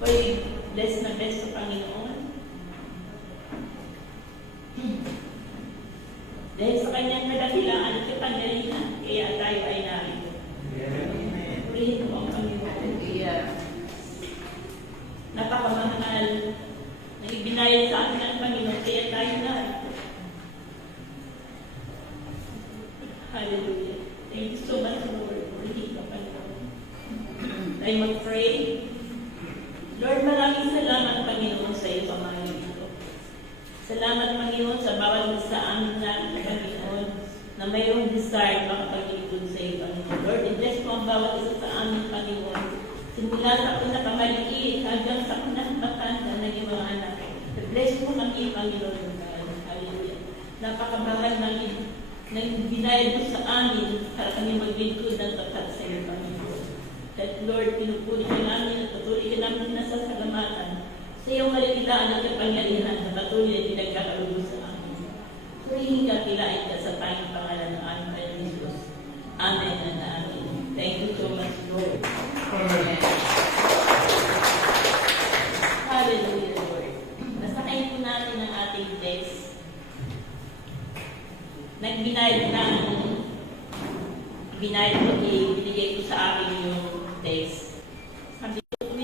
Ako'y bless na bless sa Panginoon. Dahil sa kanyang kadakilaan at kapangyarihan, kaya tayo ay narito. Purihin mo ang Panginoon. Napakamahal na ibinayad sa akin ng Panginoon, kaya tayo narito. Hallelujah. Thank you so much, Lord. Purihin ka, Panginoon. Tayo mag-pray. Lord, maraming salamat, Panginoon, sa iyo, pamahalang ito. Salamat, Panginoon, sa bawat isa amin natin, Panginoon, na mayroong desire makapag-ibig sa iyo, Panginoon. Lord, i-bless mo ang bawat isa sa amin, Panginoon. Simula sa pinakamaliit hanggang sa pinakamatanda ng iyong mga anak. I-bless mo kami, Panginoon. Hallelujah. Napakabahal ng binayad mo sa amin para kami maglingkod ng tapat sa iyo, Panginoon. That Lord, pinupuli ka namin at patuloy ka namin nasasalamatan sa iyong malikitaan at kapangyarihan na patuloy na pinagkakalubo sa amin. Purihin ka, kilain ka sa tayong pangalan ng aming Panginoon Jesus. Amen and amen. Thank you so much, Lord. Amen. Hallelujah, Lord. Nasakayin po natin ang ating text. Nagbinayad ko, ibinigay ko sa akin yung text. Sabi ko,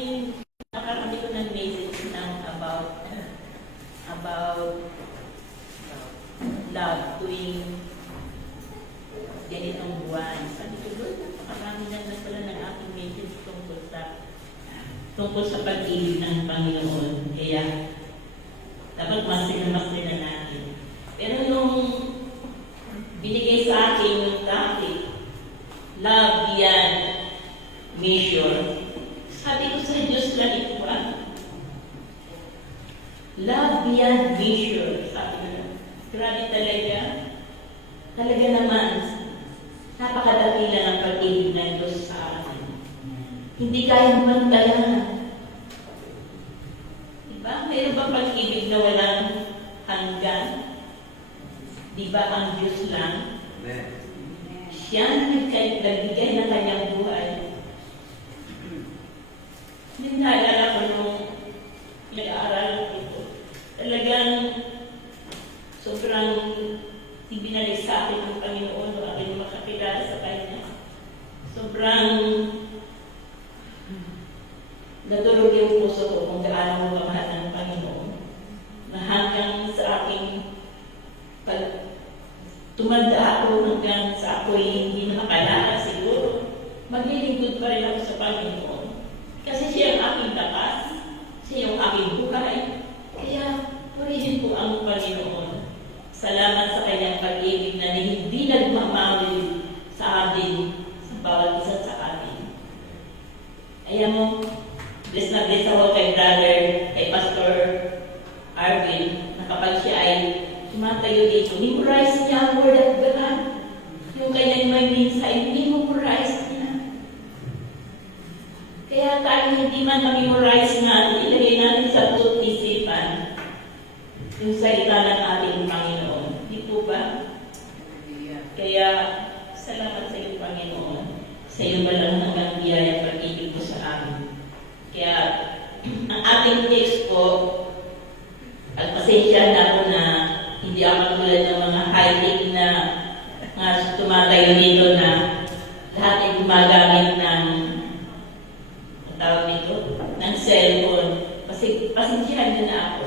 nakarami ko ng message ng about love tuwing ganitong buwan. Sabi ko, Lord, napakarami na pala ng aking message tungkol sa pag-ibig ng Panginoon. Kaya, dapat masin na natin. Pero nung binigay sa akin yung topic, love beyond measure. Sabi ko sa Diyos lang ito love beyond measure. Sabi ko na, grabe talaga. Talaga naman, napakadakila ng pag-ibig ng Diyos sa akin. Hindi kayang mantayan. Diba? Mayroon ba pag-ibig na walang hanggan? Diba ang Diyos lang? Siya nagbigay ng kanyang buhay. Hindi naalala ko nung nag-aaral ito. Talagang sobrang ibinalik sa akin ng Panginoon o aking makakilala sa Kanya. Sobrang natulog yung puso ko kung gaano mo kamahal ng Panginoon. Na hanggang sa aking tumanda ako hanggang sa ako'y hindi na makalala siguro, maglilingkod pa rin ako sa Panginoon. Kasi siya ang aking lakas, siya ang aking buhay. Kaya, purihin ko ang Panginoon. Salamat sa kanyang pag-ibig na hindi nagmamahal sa atin, sa bawat isa sa atin. Ayan mo, bless na bless ako kay brother, kay Pastor Arvin, na kapag siya ay tumatayo dito, memorize niya ang word of God. Yung kanyang may minsan, memorize niya. Kaya tayo hindi man ma-memorize natin, ilagay natin sa buong isipan yung salita ng ating Panginoon. Di po ba? Kaya, salamat sa iyo, Panginoon. Sa iyo malang hanggang biyaya pag-ibig mo sa amin. Kaya, ang ating text po, at pasensya na ako na hindi ako tulad ng mga high-tech na tumatayo dito na lahat ay gumagamit ng tawag nito, ng cellphone. Pasensyahan nyo na ako.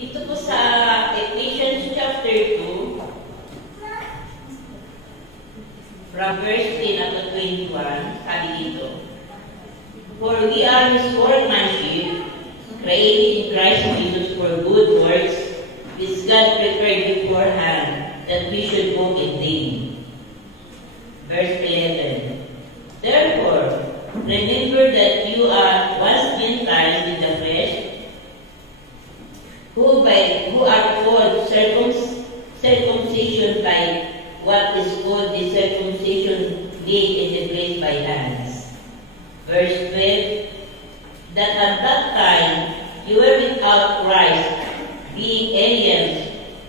Dito po sa Ephesians chapter 2, from verse 10 up to 21, sabi dito, for we are His workmanship, created in Christ Jesus for good works, which God prepared beforehand, that we should walk in them. Verse 11, therefore, remember that you are once Gentiles in the flesh, who are called circumcision by what is called the circumcision made in the place by hands. Verse 12, that at that time you were without Christ, being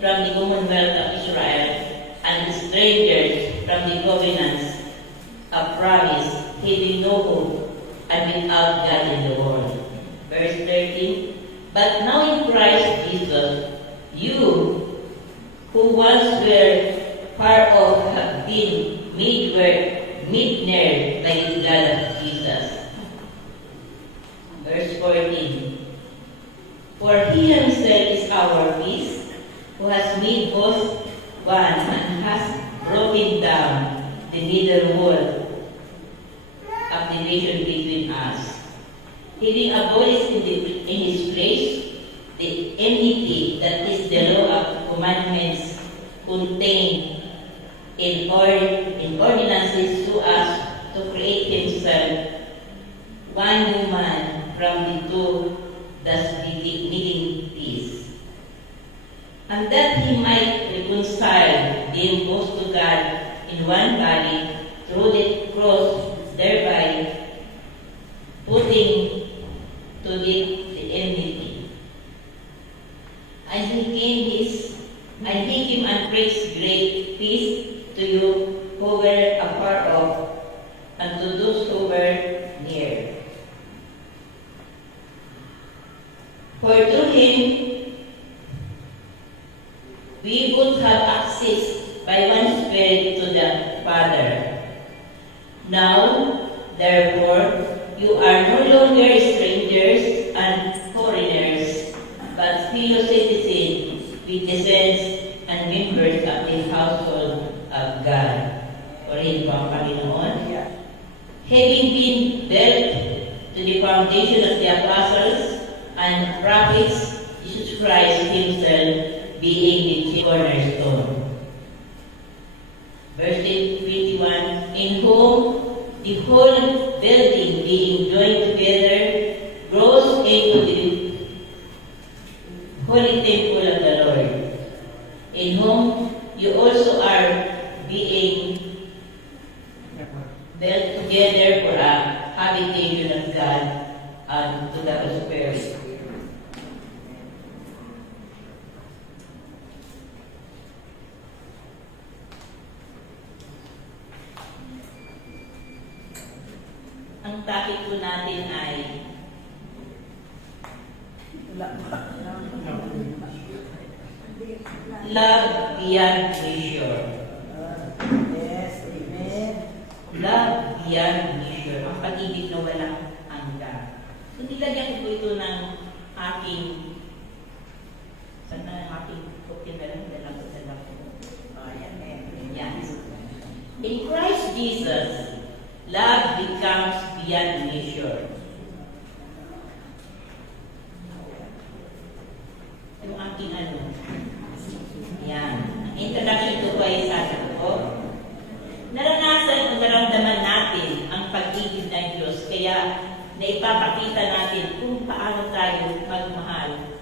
from the Commonwealth of Israel, and the strangers from the covenants of promise, having no hope, and without God in the world. Verse 13, but now in Christ Jesus, you who once were far off have been made near by the blood of Jesus. Verse 14, for he himself is our peace, who has made both one and has broken down the middle wall of the division between us, having abolished in his place the enmity that is the law of commandments contained in ordinances, so as to create himself one new man from the two, thus meeting peace, and that he might reconcile them both to God in one body through the cross, thereby putting to death the enmity. And he came and preached great peace to you who were afar off, and to those who were near. For through him we both have access by one Spirit to the Father. Now, therefore, you are no longer strangers and foreigners, but fellow citizens with the saints and members of the household of God. Purihin po ang Panginoon. Having been built to the foundation of the apostles and prophets, Jesus Christ himself being the chief cornerstone. Verse 21, in whom the whole building being joined together grows into the holy temple of the Lord, in whom you also are being built together for a habitation of God and to the Holy Spirit. Ang topic po natin ay love beyond measure. Yes, amen. Love beyond measure. Ang pag-ibig na walang hanggan. So, nilagyan ko po ito ng aking cookie na lang, dalang ko sa lako. Yan. In Christ Jesus, love becomes beyond measure. Yung aking yan. Ang introduction to ko ay sabi ko, naranasan o naramdaman natin ang pag-ibig ng Diyos, kaya naipapakita natin kung paano tayo magmahal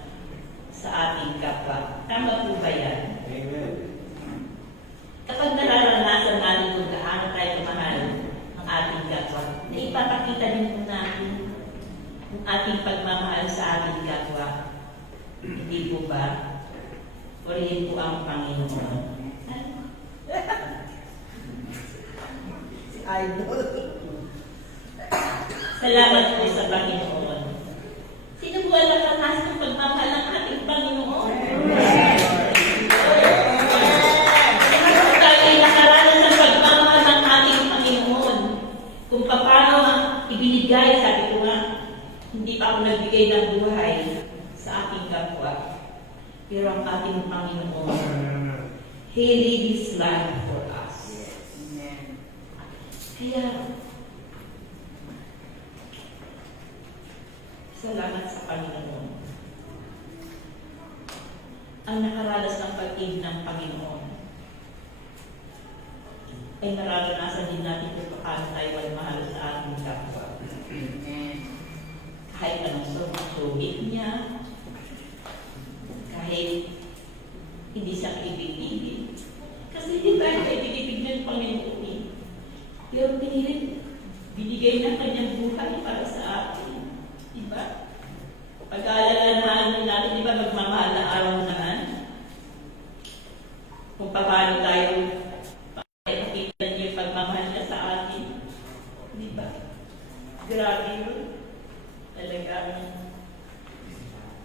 sa ating kapwa. Tama po ba yan? Amen. Kapag nararanasan natin kung paano tayo mahal ang ating kapwa, naipapakita din po natin ang ating pagmamahal sa ating kapwa. Hindi po ba? Purihin po ang Panginoon. Si Idol. Salamat po sa Panginoon. Sino po ang nakataas ng pagmamahal ng ating Panginoon? Sino po tayo ay nakaranas ng pagmamahal ng ating Panginoon? Kung paano ibinigay, sabi ko nga, hindi pa ako nagbigay ng buhay sa aking kapwa. Pero ang ating Panginoon, He laid His life for us. Amen. Kaya, salamat sa Panginoon. Ang nakaranas ng pag-ibig ng Panginoon ay nararanasan din natin kung paano tayo mahal sa ating kapwa. Kahit anong sumit niya, kahit hindi siya ibig-ibig. Kasi hindi tayo ibig-ibig ng Panginoon. Pero pinilit, binigay na kanyang buhay para sa atin. Diba? Pag-aalala natin, diba, magmamahal na araw naman,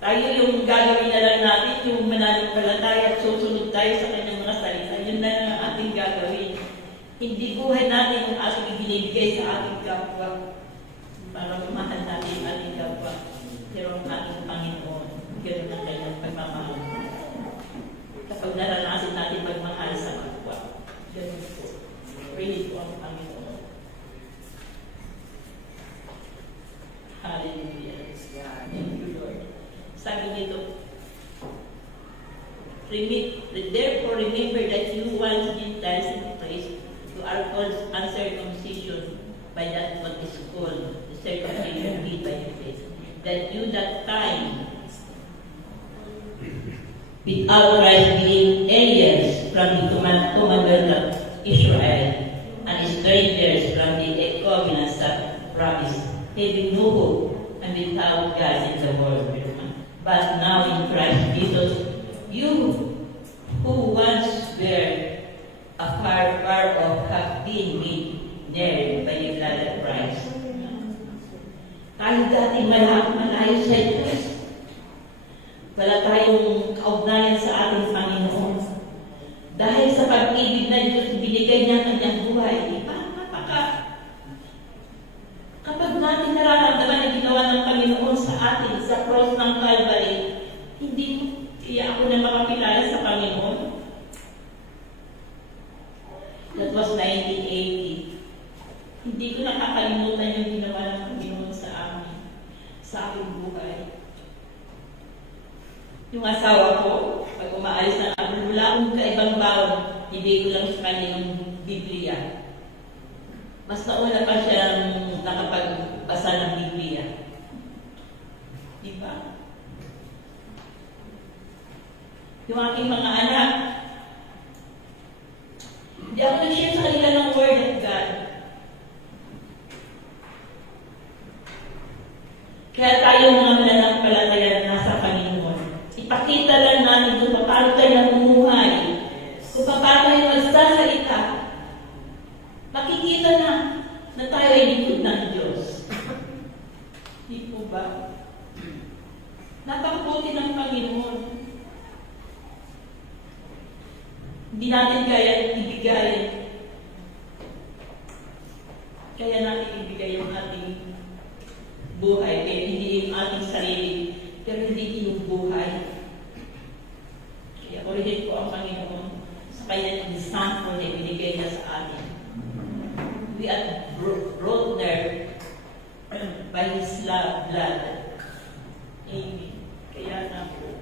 tayo yung gagawin na lang natin, yung mananampalataya at susunod tayo sa kanyang mga salita. Yun na lang ang ating gagawin. Hindi buhay natin ang ating ibinibigay sa ating kapwa para mahal natin ang ating kapwa. Pero ang ating Panginoon, ganoon ang kanyang pagmamahal. Kapag naranasin natin magmahal sa kapwa, ganoon po. Praise po ang Panginoon. Hallelujah. Thank you, Lord. Sabi nito, therefore remember that you once Gentiles in Christ, you are called uncircumcision by that what is called the circumcision made by your faith. That you that time without Christ being aliens from the commonwealth of Israel and strangers from the covenants of promise, having no hope and without God in the world. But now in Christ Jesus, you who once were far off have been made near by the blood of Christ. Tayo dati malayo sa Diyos. Wala tayong kaugnayan sa ating Panginoon. Dahil sa pag-ibig na Diyos, binigay niya ang kanyang buhay. Kapag natin nararamdaman ang ginawa ng Panginoon sa atin, sa cross ng Calvary, hindi kaya ako na makakilala sa Panginoon. That was 1980. Hindi ko nakakalimutan yung ginawa ng Panginoon sa amin, sa aking buhay. Yung asawa ko, pag umaalis na ako, wala akong kaibang bawon, ibig ko lang sa kanya yung Biblia. Mas nauna pa siyang nakapagbasa ng Biblia. Di ba? Yung aking mga anak, hindi ako nag-share sa kanila ng Word of God. Kaya tayo mga mananampalataya na nasa Panginoon, ipakita lang natin kung paano tayo namumuhay, kung paano tayo magsasalita. Makikita na tayo ay lingkod ng Diyos. Di po ba? Napakabuti ng Panginoon. Hindi natin kaya ibigay. Kaya natin ibigay yung ating buhay, pero hindi yung ating sarili, pero hindi yung buhay. Kaya ulitin ko ang Panginoon sa kanyang example na ibinigay niya sa atin. We are brought there by His blood. Amen. Kaya na po.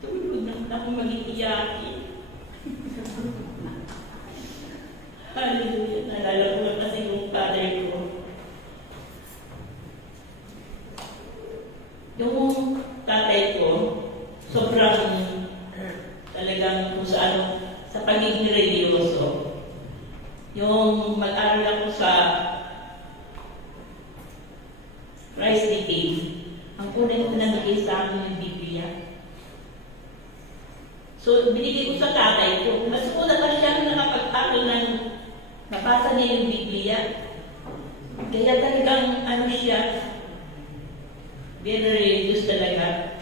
Tulog naman ako mag-iiyakin. Hallelujah. Nalala ko lang kasi yung father ko. Yung tatay ko, sobrang talagang kung sa ano, sa pagiging religyoso. Yung mag-aral ako sa Christ the King, ang unang pinanagay sa amin yung Biblia. So, binigay ko sa tatay ko. Mas una pa siya nakapag-aral ng nabasa niya yung Biblia. Kaya talagang ano siya, very religious talaga.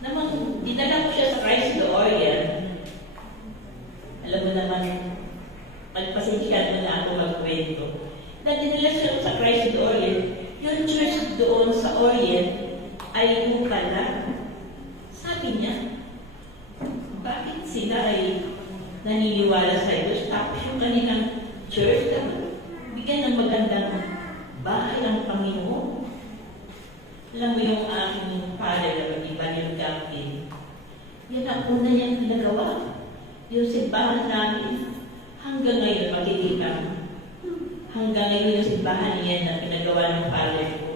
Namang, dinala ko siya sa Christ the Orient. Alam mo naman, magpasensya mo na ako magkwento. Dinala siya sa Christ the Orient. Yung church doon sa Orient ay pala. Sabi niya, bakit sila ay naniniwala sa Diyos? Tapos yung kanilang church, bigyan ng magandang bahay ng Panginoon. Alam mo yung aking father, Evangelist Captain, yan ang una niyang pinagawa. Yung simbahan namin, hanggang ngayon makikita. Hanggang ngayon yung simbahan niya na pinagawa ng father ko.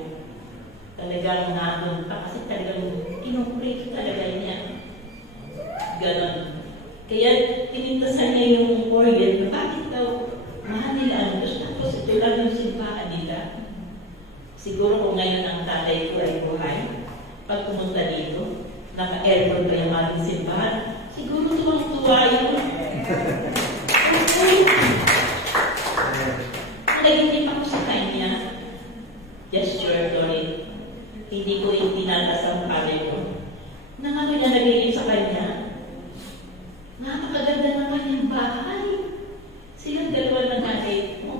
Talagang nandun pa kasi talagang kinupray talaga niya. Ganon. Kaya tinintasan niya yung Orient, bakit daw mahal nila ang Diyos? Tapos ito lang yung simbahan nila. Siguro kung ngayon ang tatay ko ay buhay, pag pumunta dito, naka-aircon pa yung ating simbahan, siguro tuwang-tuwa yun. Nagiging ako sa kanya, gesture, Lord. hindi ko itinataas ang father ko. Nang ako niya nagiging sa kanya, napakaganda ng kanyang bahay. Silang dalawa ng nanay mo.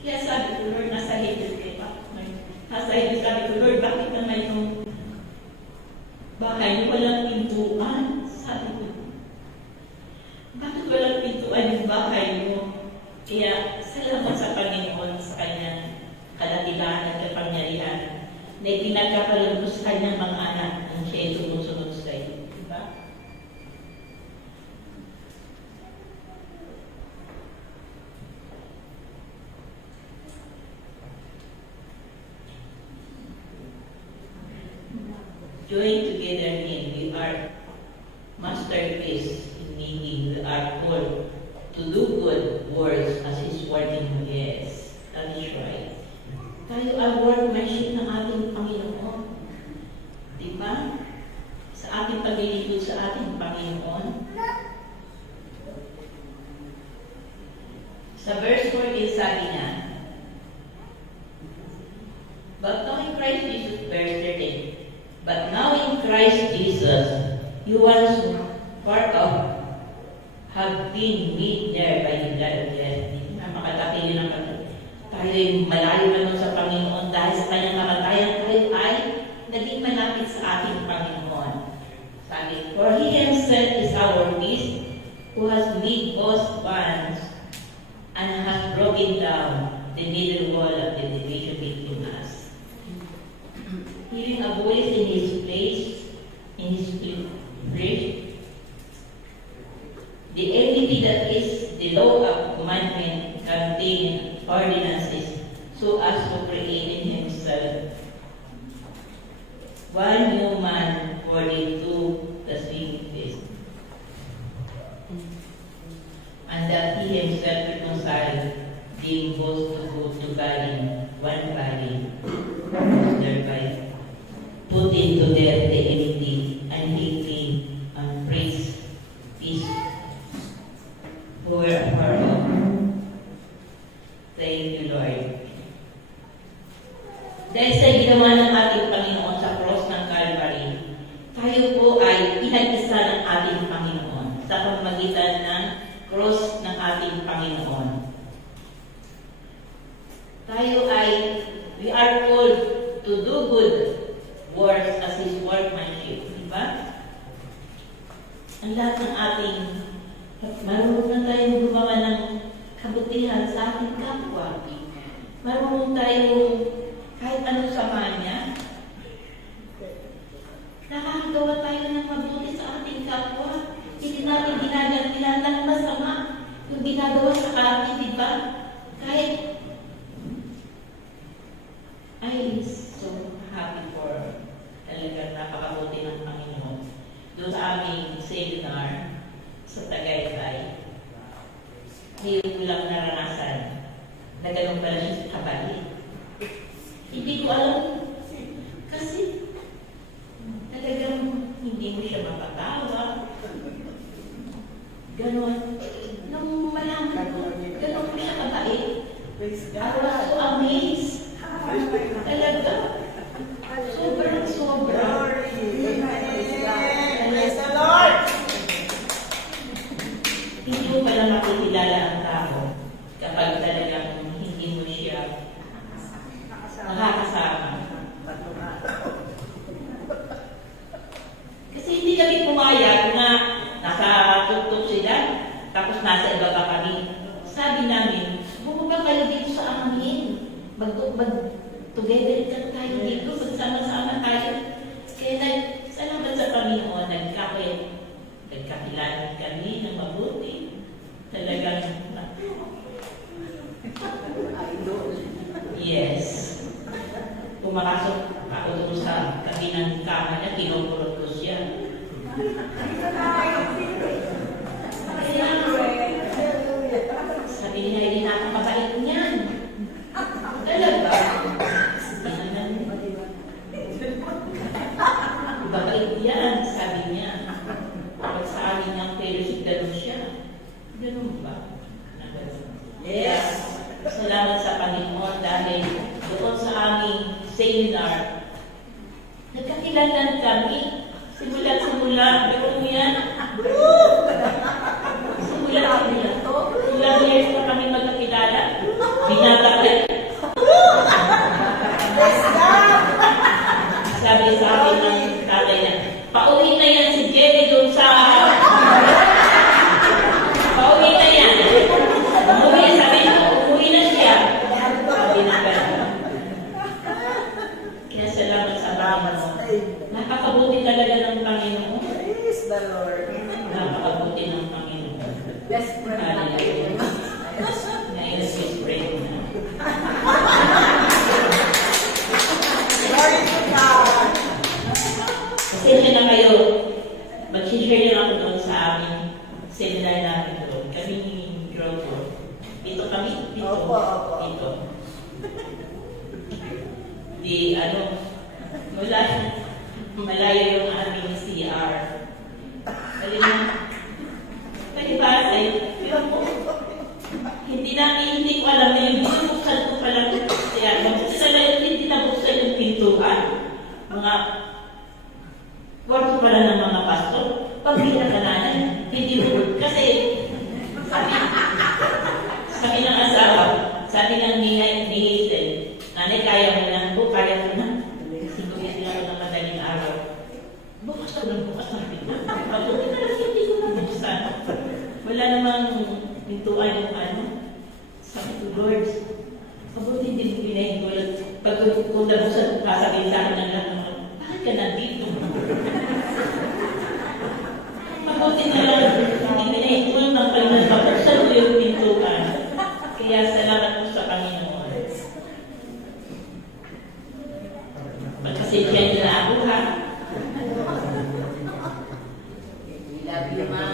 Kaya sabi ko, Lord, nasa higit kay Papa. Nasa higit sabi ko, Lord, bakit naman yung bahay niyo walang pintuan? Sabi ko, bakit walang pintuan yung bahay niyo? Kaya salamat sa Panginoon sa kanyang kalakihan at kapangyarihan na ipinagkakaroon ko sa kanyang mga anak ang siya ay sumusunod sa iyo. Diba? Join together in we are masterpiece in meaning we are called to do good works as His working. Yes, that is right. Tayo ay workmanship ng ating Panginoon. Diba? Sa ating paglilingkod sa ating Panginoon. Sa verse 14, sabi niya, but now in Christ Jesus, verse 13, but now in Christ Jesus, you once part of have been made there by the blood of death. Makatapili ng pagkakas. Tayo ay malayo na sa Panginoon dahil sa kanyang kamatayan, tayo ay naging malapit sa ating Panginoon. Sabi, for He Himself is our peace, who has made us bonds and has broken down the middle wall of the division between us. Hearing a voice in His place, in His flesh, the enmity that is the law of commandment contained ordinances so as to create in Himself one new man for the two the same face, and that He Himself reconciled being both to go to body, one body, thereby putting to death the enmity and hating and praise peace who were afar off. Thank you, Lord. Dahil sa ginawa ng ating Panginoon sa cross ng Calvary, tayo po ay pinag-isa ng ating Panginoon sa pamamagitan ng cross ng ating Panginoon. Tayo ay, we are called to do good works as His workmanship. Diba? Ang lahat ng ating, marunong na tayong gumawa ng kabutihan sa ating kapwa. Marunong tayong kahit anong sama niya. Nakakagawa tayo ng mabuti sa ating kapwa. Hindi natin ginagawa ng masama yung ginagawa sa atin, di ba? Kahit I'm so happy for talagang napakabuti ng Panginoon. Doon sa aming seminar sa Tagaytay, hindi ko lang naranasan na ganun pala siya sa kabali. Hindi ko alam kasi talagang hindi mo siya mapatawa. Ganon. Nung malaman ko, ganon mo siya kabait. I was so amazed. Talaga. Sobra. Praise the Lord! Hindi mo pala makikilala ang tao kapag talagang hindi mo siya nakakasama. Kasi hindi kami pumayag na nakatutok sila, tapos nasa iba pa kami. Sabi namin, bumaba kayo dito sa amin. Mag-together ka tayo dito, magsama-sama tayo. Kaya salamat sa Panginoon, nagkakilala kami ng mabuti. Talagang, yes. Pumakasok ako doon sa kabinang kama niya, kinupurot ko siya. Sabi niya, hindi na ako mabait niyan. Talaga? Babait yan, sabi niya. Pag sa amin ng fellowship, ganun siya. Ganun ba? Yes! Salamat sa Panginoon dahil doon sa aming seminar, Nagkakilanlan kami. Simula, pero yan. Simula to. Ilang years na kami magkakilala. Binata ka. Sabi sa akin ng tatay niya, pauwi na yan si Jerry doon sa... Pauwi na yan. Umuwi, sabi niya, umuwi na siya. Sabi na gano'n. Kaya salamat sa Bama mo. Nakakabuti talaga ng Panginoon. Praise the Lord. Nakakabuti ng Panginoon. Best friend na kayo. Ngayon, sweet friend na. Glory to God. Pasensya na kayo. Mag-share lang ako doon sa aming seminar namin doon. Kami ni Grover. Dito kami. Dito. Opo. Dito. Di, malayo yung aming CR. Alam mo, palibasay, hindi ko alam na yung binubuksan ko pala yung CR. Hindi nabuksan yung pintuan. Mga kwarto pala ng mga pastor. Pag pinakalanan, hindi mo. Kasi, sabi ng asawa, sabi ng ni Hazel, nanay, kaya mo na. O, kaya mo na. Kasi gumising ako ng madaling araw. Bukas ng pintuan. Pagbuti na lang, hindi ko nabuksan. Wala namang pintuan yung ano. Sabi ko, Lord, mabuti din mo pinahingulot. Pag kung nabuksan, kasabihin sa akin ng lahat naman, bakit ka nandito? Mabuti na lang, hindi pinahingulot ng Panginoon. Mabuksan mo yung pintuan. Kaya salamat po sa Panginoon. Magpasensya niyo na ako, ha? We love you, Ma'am.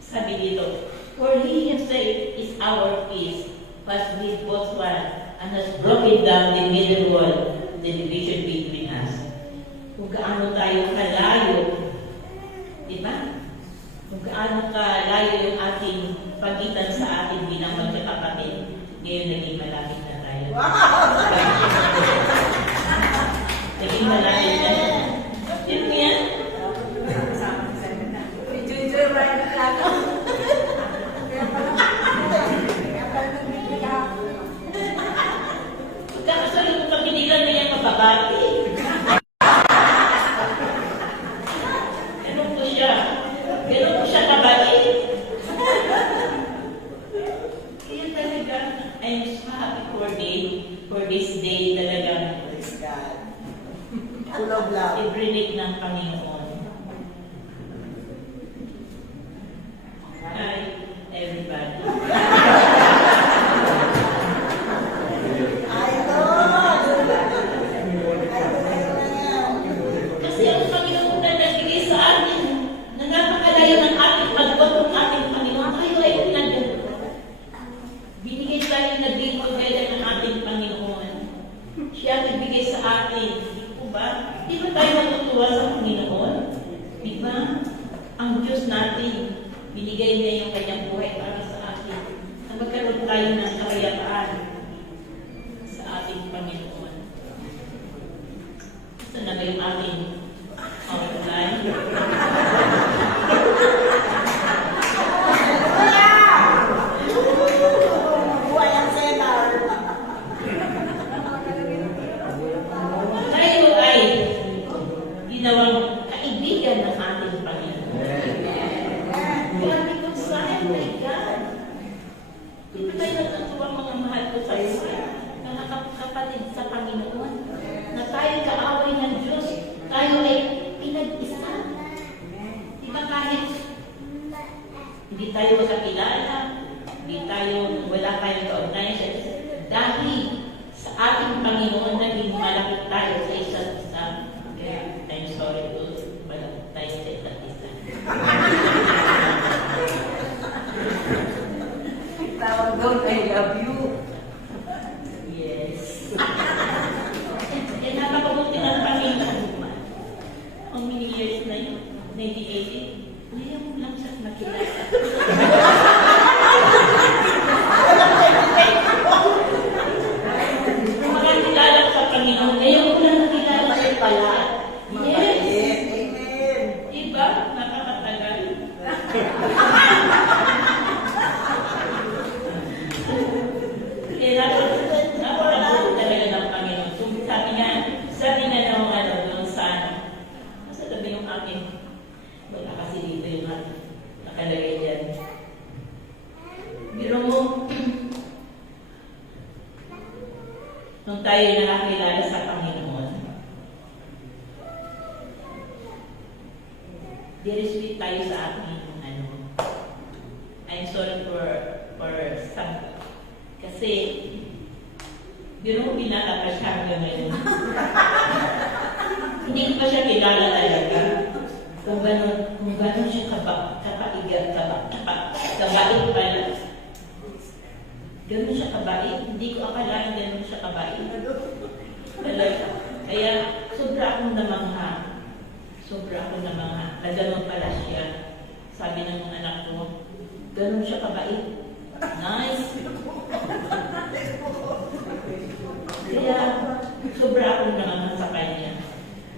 Sabi dito, for He Himself is our peace, was with both one, and has broken down the middle wall, the division between us. Kung gaano tayo kalayo, di ba? Kung gaano kalayo yung ating pagitan sa ating bilang magkakapatid, ngayon naging malapit na tayo. Naging malapit na. Yun mo yan? Enjoy right na. Pagkakasali mo pagkinilan na yan mababati. Ganun po siya. Ganun po siya kabait. Kaya talaga, I'm so happy for this day talaga. Praise God. Full of love. I-bring ng Panginoon. Hi, everybody. Kasi ang Panginoon na nagbigay sa atin, na napakalayo ng ating pagbuhat ng ating Panginoon, tayo ay pinagdalo. Binigay tayo na bigay kaya ng ating Panginoon. Siya ang nagbigay sa atin. Di po ba? Di ba tayo matutuwa sa Panginoon? Di ba? Ang Diyos natin, binigay niya yung kanyang buhay para sa atin. Na magkaroon tayo ng kakayapaan sa ating Panginoon. Saan na ba yung ating outline? Buhay ang center. Tayo ay ginawang kaibigan ng ating Panginoon. Grabe kung sa Mabait. Yes. Amen. Diba? Nakakatagal. Kaya napakabuti talaga ng Panginoon. So, sabi nga ng ano doon sa ano, nasa tabi yung akin, wala kasi dito yung nakalagay dyan. Biro mo, nung tayo nakakilala sa Panginoon, di-respect tayo sa ating ano. I'm sorry for some. Kasi, biro mo binata pa siya hanggang ngayon. Hindi ko pa siya kilala talaga. Kung gano'n siya kabait pala. Gano'n siya kabait. Hindi ko akalain gano'n siya kabait. Talaga. Kaya, sobra akong namangha. Na gano'n pala siya. Sabi ng mga anak ko, gano'n siya kabait. Nice. Kaya, sobra akong namangha sa kanya.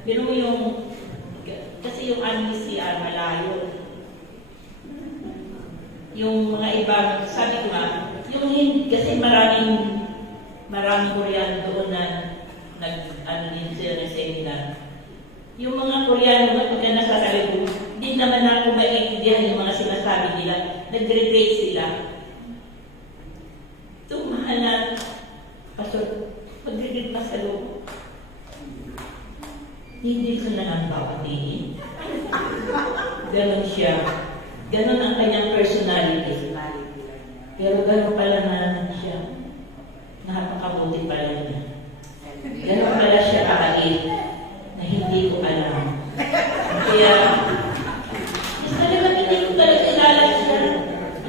Pero kasi yung amnesia malayo. Yung mga ibang, sabi ko nga, kasi maraming Koreano doon na din sila ng seminar. Yung mga Koreano na pagka nasa talibog, hindi naman ako maintindihan yung mga sinasabi nila. Nag-retreat sila. Mahal na, pastor, pag-retreat pa sa loob. Hindi ko na ang bawatiin. Ganon siya. Ganon ang kanyang personality. Pero ganon pala na siya. Napakabuti pala niya. Ganon pala siya kakait na hindi ko alam. Kaya, talaga hindi ko talaga kilala siya.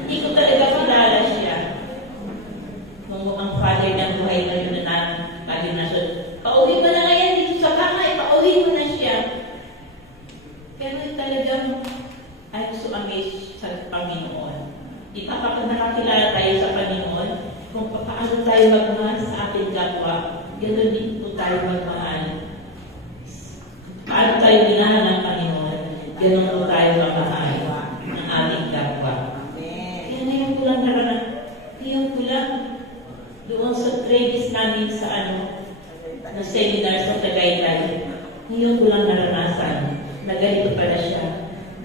Hindi ko talaga kilala siya. Nung ang father ng buhay na yun na lagi na siya, pauwi mo na ngayon dito sa bahay, pauwi mo na siya. Pero talagang, I'm so amazed sa Panginoon. Di ba kapag nakakilala tayo sa Panginoon, kung paano tayo magmahal sa ating kapwa, ganoon din po tayo magmahal. Paano tayo minahal ng Panginoon, ganoon po tayo magmahal ng ating kapwa. Kaya ngayon ko lang doon sa trainees namin sa na seminar sa Tagaytay, ngayon ko lang naranasan na ganito pala siya,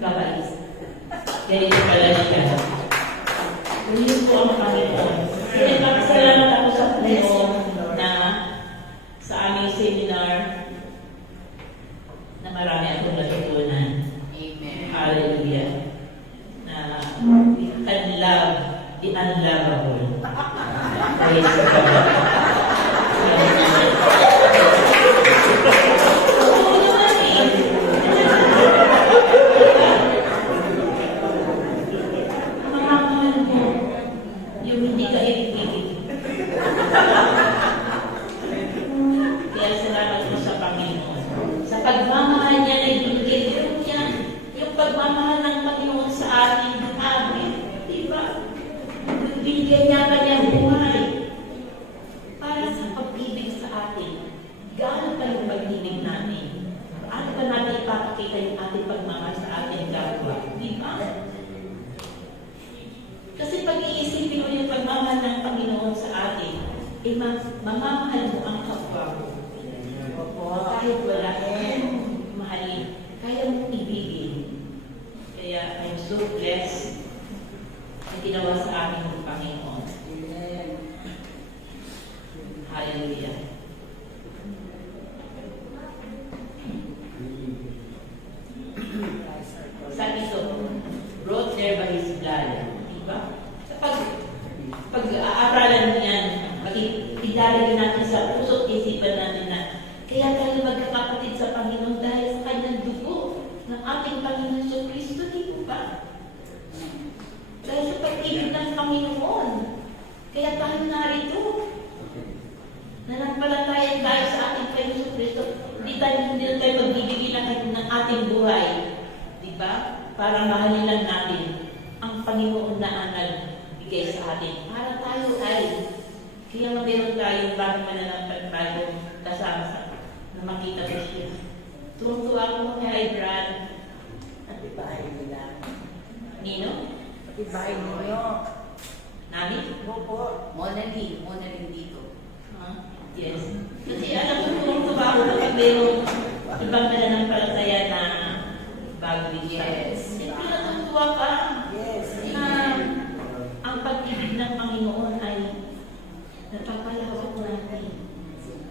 kabais. Ganito pala siya. Ngayon po ang Panginoon. Kaya nagpapasalamat ako sa Panginoon na sa aming seminar na marami akong natutunan. Amen. Hallelujah. Na we can love the unlovable. Praise God. Mamamahal mo yung hindi ka ibigin. Kaya salamat mo sa Panginoon. Sa pagmamahal niya na ibigay niya, yung pagmamahal ng Panginoon sa ating amin, diba? Binigyan niya kanyang buhay para sa pag-ibig sa atin. Gaano pa yung pag-ibig natin? Ano pa natin ipapakita yung ating pagmamahal sa ating kapwa? Diba? Kasi pag iisipin mo yung pagmamahal ng Panginoon sa atin, mamamahal mo ang kapwa mo. Kahit wala kang mahalin, kaya mong ibigin. Kaya I'm so blessed na ginawa sa amin ng Panginoon. Hallelujah. Sabi ito, brought there by His blood. Diba? Pag-aaralan mo yan, idalagin natin sa puso't isipan natin na kaya tayo magkakapatid sa Panginoon dahil sa kanyang dugo ng ating Panginoon sa Kristo, di po ba? Dahil sa pag-ibig ng Panginoon, kaya tayo narito. Nanampalatayan tayo sa ating Panginoon sa Kristo. Hindi na tayo magbibigay ng ating buhay. Di ba? Para mahalin lang natin ang Panginoon na nagbigay sa atin. Para tayo ay, kaya meron tayong bagong mananampalatayang kasama na makita ko siya. Tuwang-tuwa ko kay Brad. At ibahay nila. Nino? At ibahay ninyo. Nami? Opo. Mona Lynn dito. Yes. Kasi alam ko tuwang-tuwa ako kapag mayroong ibang pananampalataya na bago Yes. Siyempre natutuwa ka Yes. na ang pag-ibig ng Panginoon ay napapalawak natin.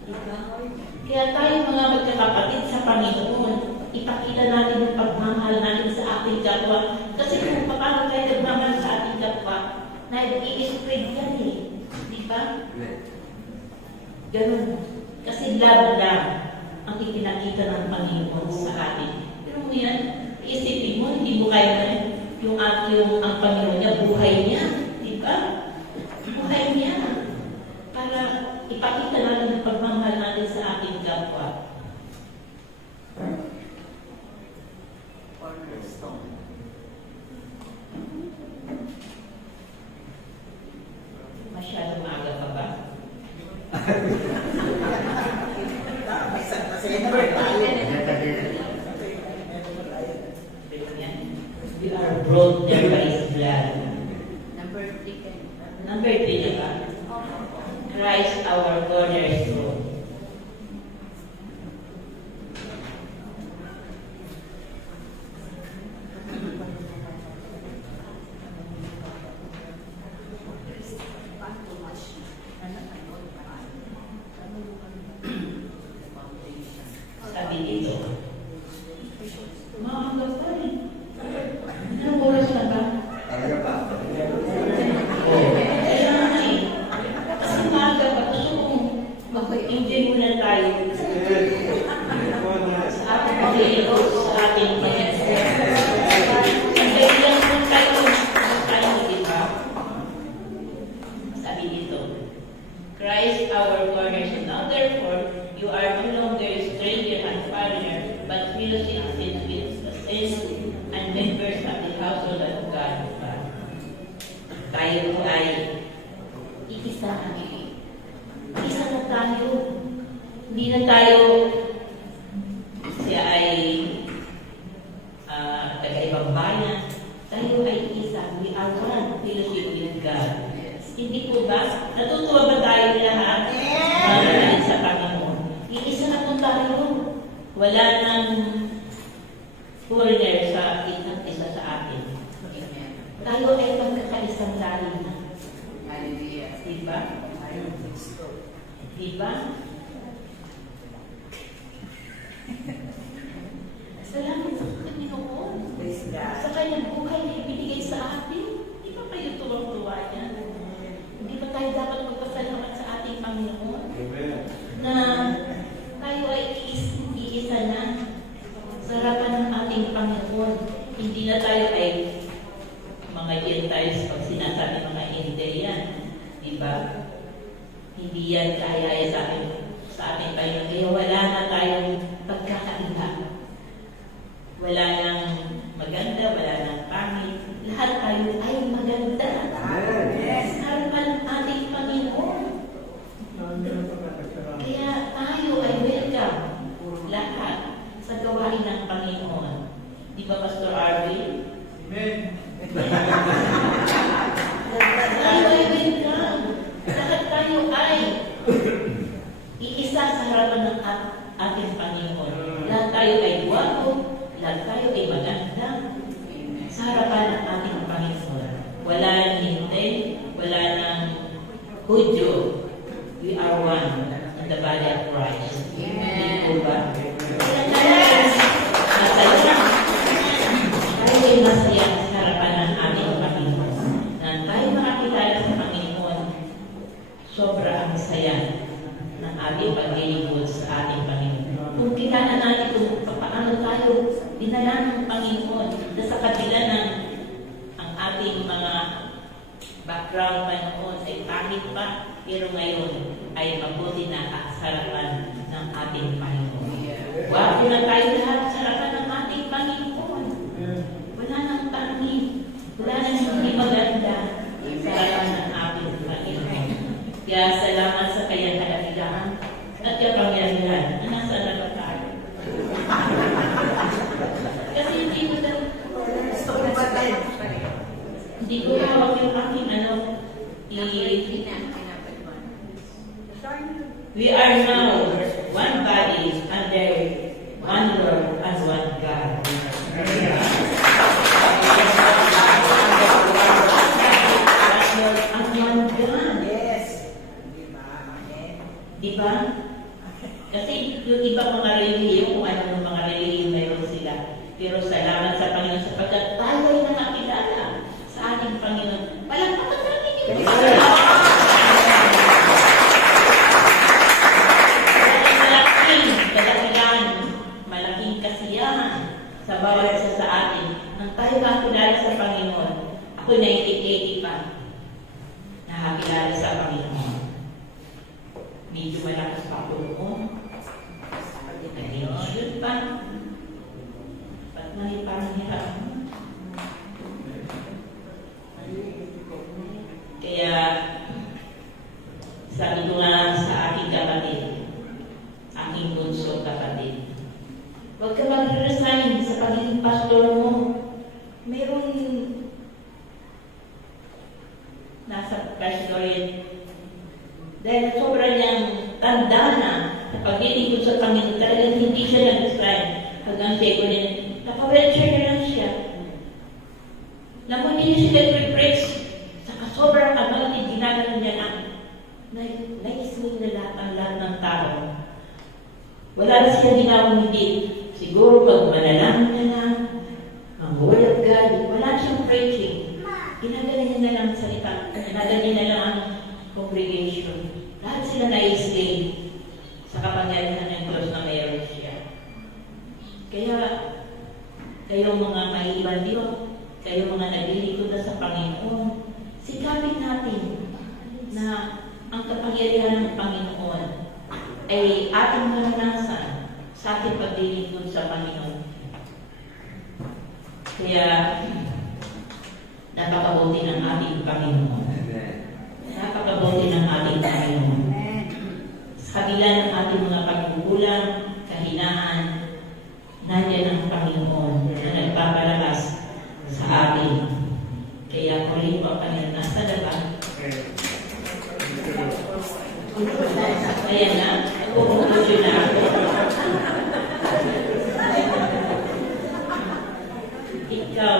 Diba? Kaya tayo mga magkakapatid sa Panginoon, ipakita natin ang pagmamahal natin sa ating kapwa. Kasi kung paano tayo nagmamahal sa ating kapwa, nag-i-spread yan eh. Diba? Ganun. Kasi love lang ang ipinakita ng Panginoon sa atin. Pero ngayon, isipin mo, hindi mo kaya na yung ang Panginoon niya, buhay niya. Diba? Buhay niya. Para ipakita natin ang pagmamahal natin sa ating kapwa. Cornerstone. Masyadong maaga pa ba? May September tayo. Yan. We are brought there by His blood. Number 3 kayo. Number 3 na ba? Christ our cornerstone. Sabi dito, maaga pa rin. Anong oras na ba? Talaga pa. Oo. Kaya nga eh. Kasi maaga pa. Gusto kong mag-enjoy muna tayo sa ating Panginoon, sa ating Panginoon. Ang lang po tayo, di ba? Sabi dito, Christ our cornerstone. Now therefore, you are no longer a stranger and foreigner, but fellow citizens with the saints and members of the household of God. Tayo po ay iisa. Isa na tayo. Hindi na tayo siya ay taga-ibang bayan. Tayo ay isa. We are one. Fellowship with God. Hindi po ba? Natutuwa ba tayo lahat? Yes! Mananalig sa Panginoon. Iisa na po tayo. Wala nang foreigner sa isa't isa sa atin. Amen. Tayo ay magkakaisang dali na. Hallelujah. Diba? Diba? Salamat sa Panginoon. Praise God. Sa kanyang buhay na ibinigay sa atin. Di ba kayo tuwang-tuwa yan? Hindi ba tayo dapat magpasalamat sa ating Panginoon? Amen. Na tayo ay iisa na sa harapan ng ating Panginoon. Hindi na tayo ay mga Gentiles pag sinasabi mga Indian. Diba? Hindi yan kaya sa ating Panginoon. Kaya wala na tayong pagkakaiba. Wala nang maganda, wala nang pangit. Lahat tayo ay maganda. Yes. Sa harapan ng ating Panginoon. Kaya tayo ay welcome lahat sa gawain ng Panginoon. Di ba, Pastor Arvin? Amen. Tayo ay welcome. Lahat tayo ay iisa sa harapan ng ating Panginoon. Lahat tayo ay guwapo, lahat tayo ay maganda sa harapan ng ating Panginoon. Wala nang Hindi, wala nang Hudyo. We are one in the body of Christ. Amen. Di ba? Kaya tayo masaya. Tayo ay masaya sa harapan ng ating Panginoon. Na tayo makakilala sa Panginoon, sobra ang saya ng ating paglilingkod sa ating Panginoon. Kung kilala natin kung paano tayo dinala ng Panginoon na sa kabila ng ang ating mga background pa noon ay pangit pa, pero ngayon ay mabuti na sa harapan ng ating Panginoon. Wapo na tayo lahat sa harapan ng ating Panginoon. Wala nang pangit, wala nang hindi maganda sa harapan ng ating Panginoon. Kaya salamat sa kanyang kadakilaan at kapangyarihan na nasa harapan tayo. We are now one body under one Lord and one God. One Lord and one God. Yes. Di ba? Amen. Di ba? Kasi yung iba mga relihiyon, kung anong mga relihiyon mayroon sila. Pero salamat sa Panginoon sapagkat tayo ay nakakilala sa ating Panginoon. Palakpakan natin yung malaking kadahilan, malaking kasiyahan sa bawat isa sa atin. Nang tayo nakakilala sa Panginoon, ako 1980 pa, nakakilala sa Panginoon. Medyo malakas pa ako noon. Nag-iisyon pa. Ba't may panghirap? Kaya, sabi ko nga sa aking kapatid, aking bunso kapatid, huwag ka mag-resign sa pagiging pastor mo. Meron nasa pastorate. Dahil sobra niyang tanda na paglilingkod sa Panginoon, talagang hindi siya nag-resign. Hanggang seko niya, naka-lecture na lang siya. Naman niya siya nag-preach. Saka sobrang kabalik, ginagawa niya na naismin na lahat ng tao. Wala na siya ginawang hindi. Siguro pag manalangin na lang, ang word of God, wala siyang preaching. Ginagawa niya na lang salita. Ginagawa niya na lang ang congregation. Lahat sila na-slave sa kapangyarihan ng Diyos na mayroon siya. Kaya, kayong mga maiiwan Diyos, kayong mga naglilingkod na sa Panginoon, sikapin natin na ang kapangyarihan ng Panginoon ay ating maranasan sa ating paglilingkod sa Panginoon. Kaya, napakabuti ng ating Panginoon. Napakabuti ng ating Panginoon. Sa kabila ng ating mga pagkukulang, kahinaan, nandiyan ang Panginoon na nagpapalakas sa atin. Kaya ko rin po, Panginoon, nasa laban. Ayan na, pupuntusyon na ako. Ikaw,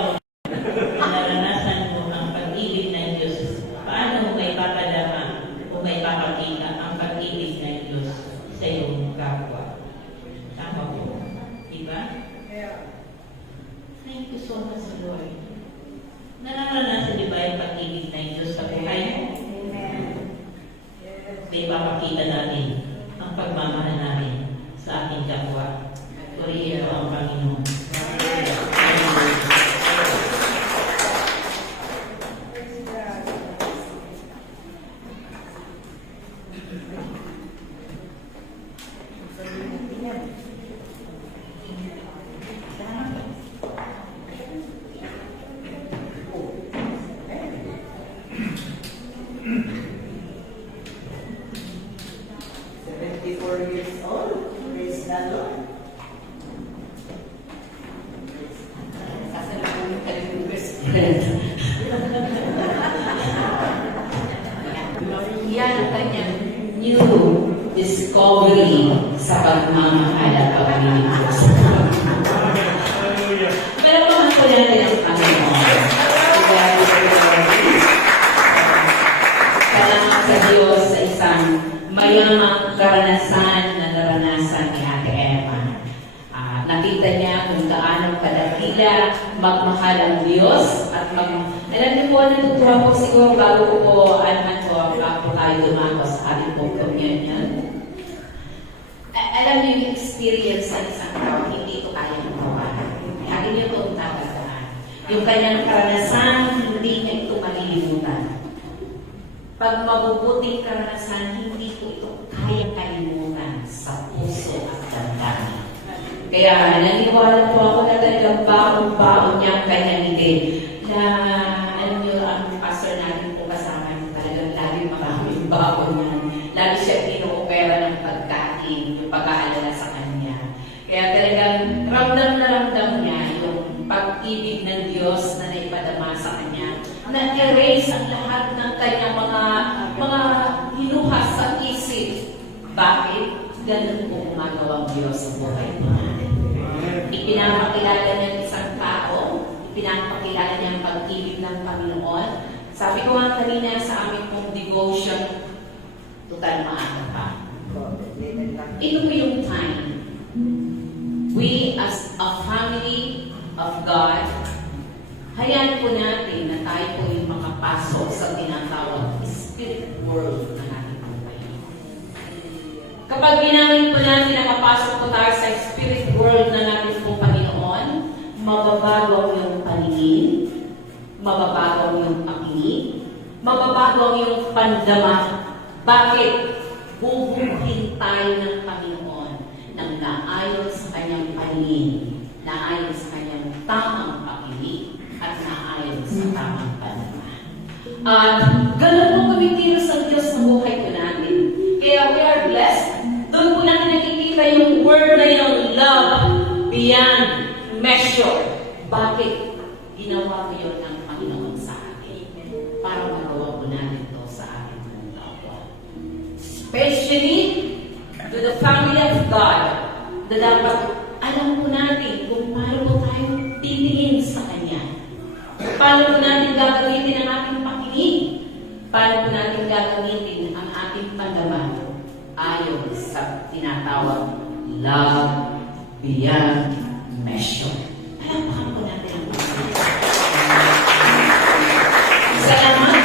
naranasan mo ang pag-ibig ng Diyos. Paano mo may papadama o may papakita ang pag-ibig ng Diyos sa iyong kapwa? Tama po. Diba? Thank you so much, Lord. Naranasan di ba yung pag-ibig ng Diyos sa buhay mo? May papakita natin ang pagmamahal natin sa ating kapwa. Purihin mo ang Panginoon. Years old. Praise the Lord. Sasalubong ka ng university. Yan ang kanyang New discovery sa pagmamahal at paglilingkod sa Pero kung ako yan ang Panginoon, salamat sa Diyos sa isang mayamang karanasan na naranasan ni Ate Emma. Nakita niya kung gaano kadakila magmahal ang Diyos at alam niyo po, natutuwa po siguro bago po bago tayo dumako sa ating pong communion. Alam niyo yung experience ng isang tao, hindi ito kaya magawa. Lagi niyo itong tatandaan. Yung kanyang karanasan, hindi niya ito malilimutan. Pag mabubuting karanasan, hindi ko ito kaya kalimutan sa puso at damdamin. Kaya naniniwala po ako na talagang baon-baon niya ang kanyang ngiti. Na, alam niyo, ang pastor natin po kasama niyo talagang lagi maraming baon niya. Lagi siya pino-opera ng pagkain, yung pag-aalala sa kanya. Kaya talagang ramdam na ramdam niya yung pag-ibig ng Diyos na naipadama sa kanya. Na-erase ang lahat ng kanyang mga hinuhas sa isip Bakit? Ganun po gumagawa ang Diyos sa buhay natin. Ipinapakilala niya ang isang tao, ipinapakilala niya ang pag-ibig ng Panginoon. Sabi ko nga kanina sa aming pong devotion, total maaga pa. Ito po yung time. We as a family of God, hayaan po natin na tayo po yung makapasok sa tinatawag spirit world na natin buhay. Kapag ginamit po natin na mapasok po tayo sa spirit world na natin po Panginoon, mababago ang iyong paningin, mababago ang iyong pakinig, mababago ang iyong pandama. Bakit? Bubuhin tayo ng Panginoon ng naayon sa kanyang paningin, naayon sa kanyang tamang pakinig, at naayon sa tamang pandama. At ganun po kumikilos ang Diyos sa buhay po natin. Kaya we are blessed. Doon po natin nakikita yung word na yung love beyond measure. Bakit? Ginawa ko yun ng Panginoon sa atin. Para magawa po natin ito sa ating mga kapwa. Especially to the family of God, na dapat alam po natin kung paano po tayo titingin sa Kanya. Paano po natin gagamitin ang ating pakinig? Paano po natin gagamitin ang ating pandama ayon sa tinatawag love beyond measure? Palakpakan po natin ang pakinig. Salamat,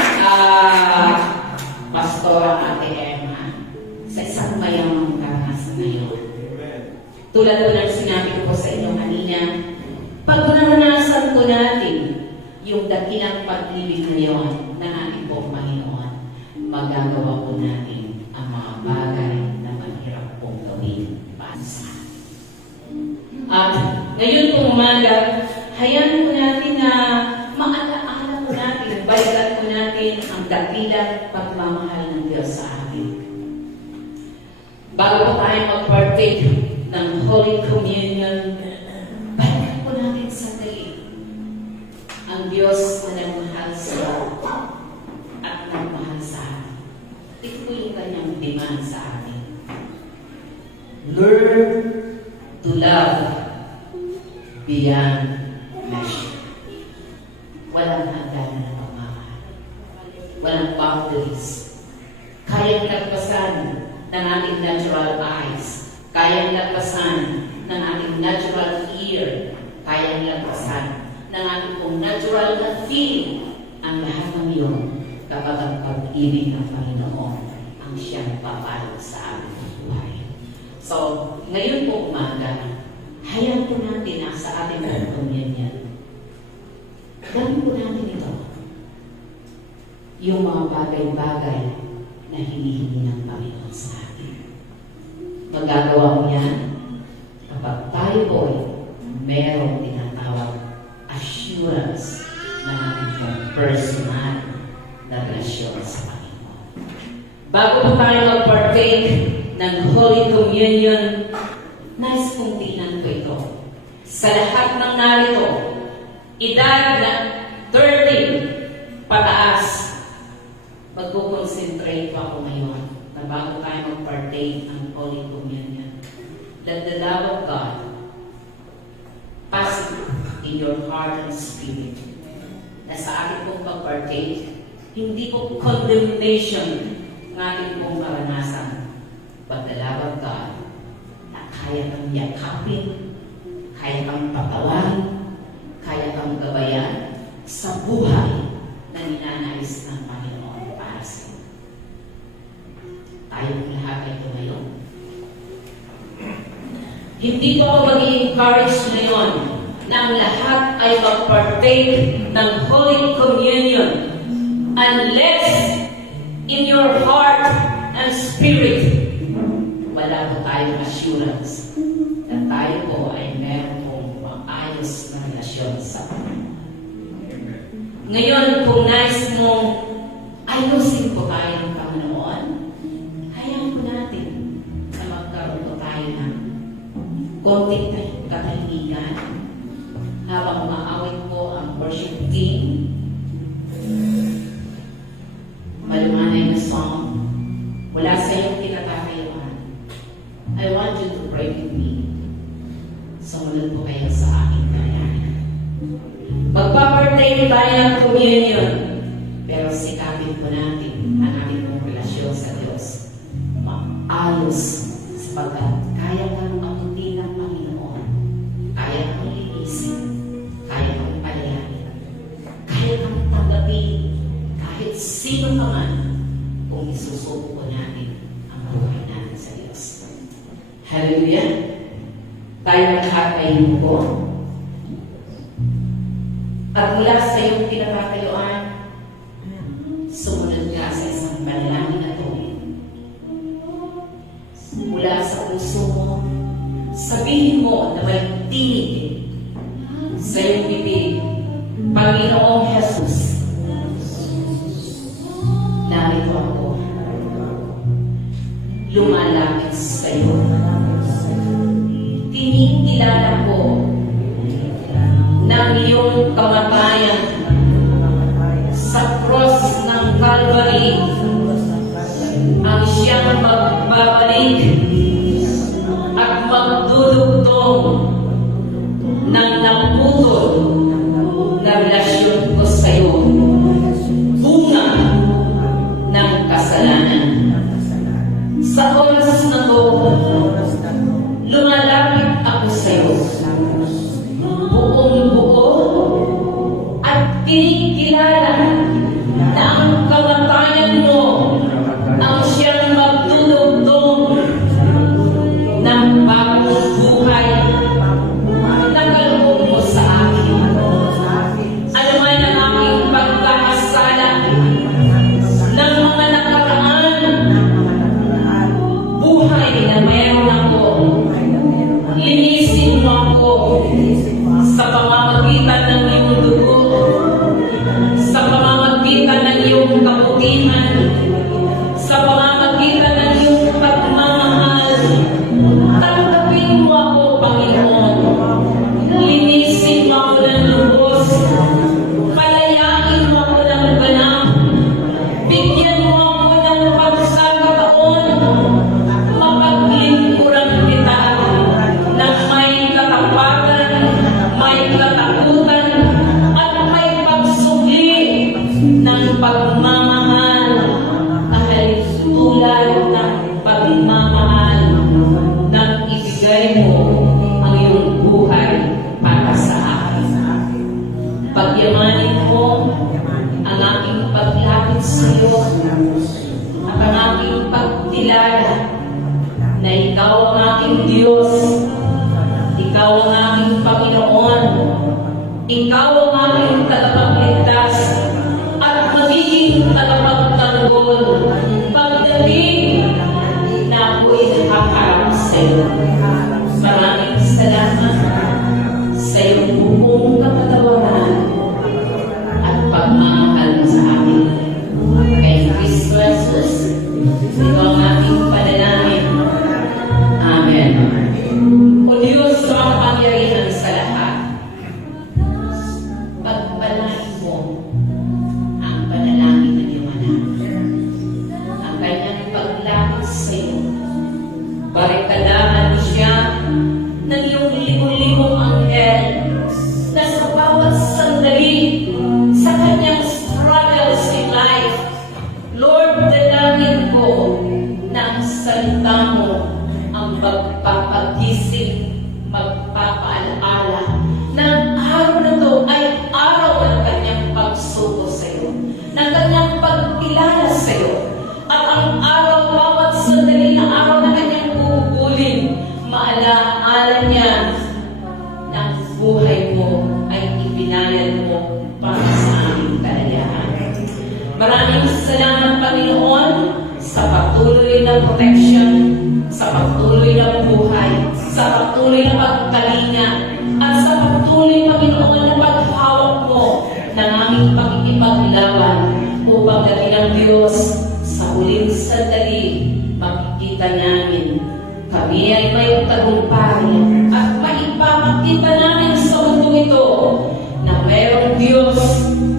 Pastor Ate Emma, sa isang mayamang karanasan na yun. Tulad po ng sinabi ko po sa inyo kanina, pag naranasan po natin yung dakilang pag-ibig na yun ng ating pong Panginoon, magagawa po natin ang mga bagay na mahirap pong gawin para sa atin. At ngayon pong umaga, hayaan po natin na maalaala po natin, balikan po natin ang dakilang pagmamahal ng Diyos sa atin. Bago po tayo mag-partake ng Holy Communion, balikan po natin sandali ang Diyos na nagmahal sa at nagmahal sa atin. Ito po yung kanyang demand sa atin. Learn to love beyond measure. Walang hangganan na pagmamahal. Walang boundaries. Kayang lagpasan ng ating natural eyes. Kayang lagpasan ng ating natural ear. Kayang lagpasan ng ating pong natural na feeling. Ang lahat ng iyon kapag ang pag-ibig ng Panginoon ang siyang papalo sa ating buhay. So, ngayon po umaga, hayaan po natin na sa ating mga communion. Gawin po natin ito. Yung mga bagay-bagay na hinihingi ng Panginoon sa atin. Magagawa mo yan kapag tayo po merong tinatawag assurance na ating pong personal na relasyon sa Panginoon. Bago po tayo mag-partake ng Holy Communion, nais kong tingnan po ito. Sa lahat ng narito, edad na 30 pataas, magkukonsentrate po ako ngayon na bago tayo mag-partake ng Holy Communion. Let the love of God pass in your heart and spirit. Na sa ating pong pag-partake, hindi po condemnation ng ating pong karanasan, but the love of God na kaya kang yakapin, kaya kang patawarin, kaya kang gabayan sa buhay na ninanais ng Panginoon para sa iyo. Tayong lahat ay ito ngayon. Hindi po ako mag-i-encourage ngayon na ang lahat ay mag-partake ng Holy Communion unless in your heart and spirit wala po tayong assurance na tayo po ay meron pong maayos na relasyon sa Panginoon. Ngayon, kung nais mong ayusin po tayo ng Panginoon, hayaan po natin na magkaroon po tayo ng konting katahimikan habang umaawit po ang worship team. Malumanay na song, wala sa iyong kinatatayuan. tayong communion, pero sikapin po natin ang ating pong relasyon sa Diyos. Maayos, sapagkat kaya kang abutin ng Panginoon, kaya kang linisin, kaya kang palayanin, kaya kang tanggapin kahit sino ka man kung isusuko natin ang buhay natin sa Diyos. Hallelujah! Tayo lahat ay po. At mula sa iyong pinakatayuan, sumunod ka sa isang panalangin na to. Mula sa puso mo, sabihin mo na may tinig sa iyong bibig, Panginoong Jesus, narito ako, lumalapit sa iyo. Tinikilala ko ng iyong kamatayan sa cross ng Calvary ang siyang magbabalik at magdudugtong ng naputol na relasyon ko sa iyo, bunga ng kasalanan. Sa oras na to, lumalapit ako sa iyo, buong buo, at tinikilala na ang kamatayan mo ang siyang magdudugtong ng bagong buhay na kaloob mo sa akin. Ano man ang aking pagkakasala ng mga nakaraan, buhay na meron ako, linisin mo ako sa pamamagitan ng iyong dugo, sa pamamagitan ng iyong kabutihan, sa pamamagitan ng iyong pagmamahal. Tanggapin mo ako, Panginoon. Linisin mo ako ng lubos. Palayain mo ako ng ganap. Bigyan mo ako ng pagkakataon. Mapaglingkuran kita ng may katapatan, may katakutan, at may pagsugli ng pagmamahal. Dahil tulad ng pagmamahal nang ibigay mo ang iyong buhay para sa akin. Pagyamanin mo ang aking paglapit sa iyo at ang aking pagkilala na ikaw ang aking Diyos, ikaw ang aking Panginoon, ikaw ang aking tagapagligtas, at magiging tagapagtanggol pagdating na ako'y nakaharap sa iyo. Maraming salamat sa iyong buong kapatawaran at pagmamahal mo sa akin. Kay Kristo Jesus, ito ang aking panalangin. Amen. O Diyos sa makapangyarihan sa lahat, pagpalain mo ang panalangin ng iyong anak, ang kanyang paglapit sa iyo. Barikadahan siya ng iyong libo-libong anghel na sa bawat sandali sa kanyang struggles in life. Lord, dalangin ko na ang salita mo ang magpapagising, magpapaalaala na ang araw na to ay araw ng kanyang pagsuko sa iyo, ng kanyang pagkilala sa iyo, at ang araw, bawat sandali na araw na kanyang bubulin, maalaala niya na ang buhay mo ay ibinayad mo para sa aming kalayaan. Maraming salamat, Panginoon, sa patuloy na protection, sa patuloy na buhay, sa patuloy na pagkalinga, at sa patuloy, Panginoon, na paghawak mo ng aming pakikipaglaban upang dahil ang Diyos sa huling sandali makikita namin kami ay may tagumpay at maipapakita namin sa mundo ito na mayroong Diyos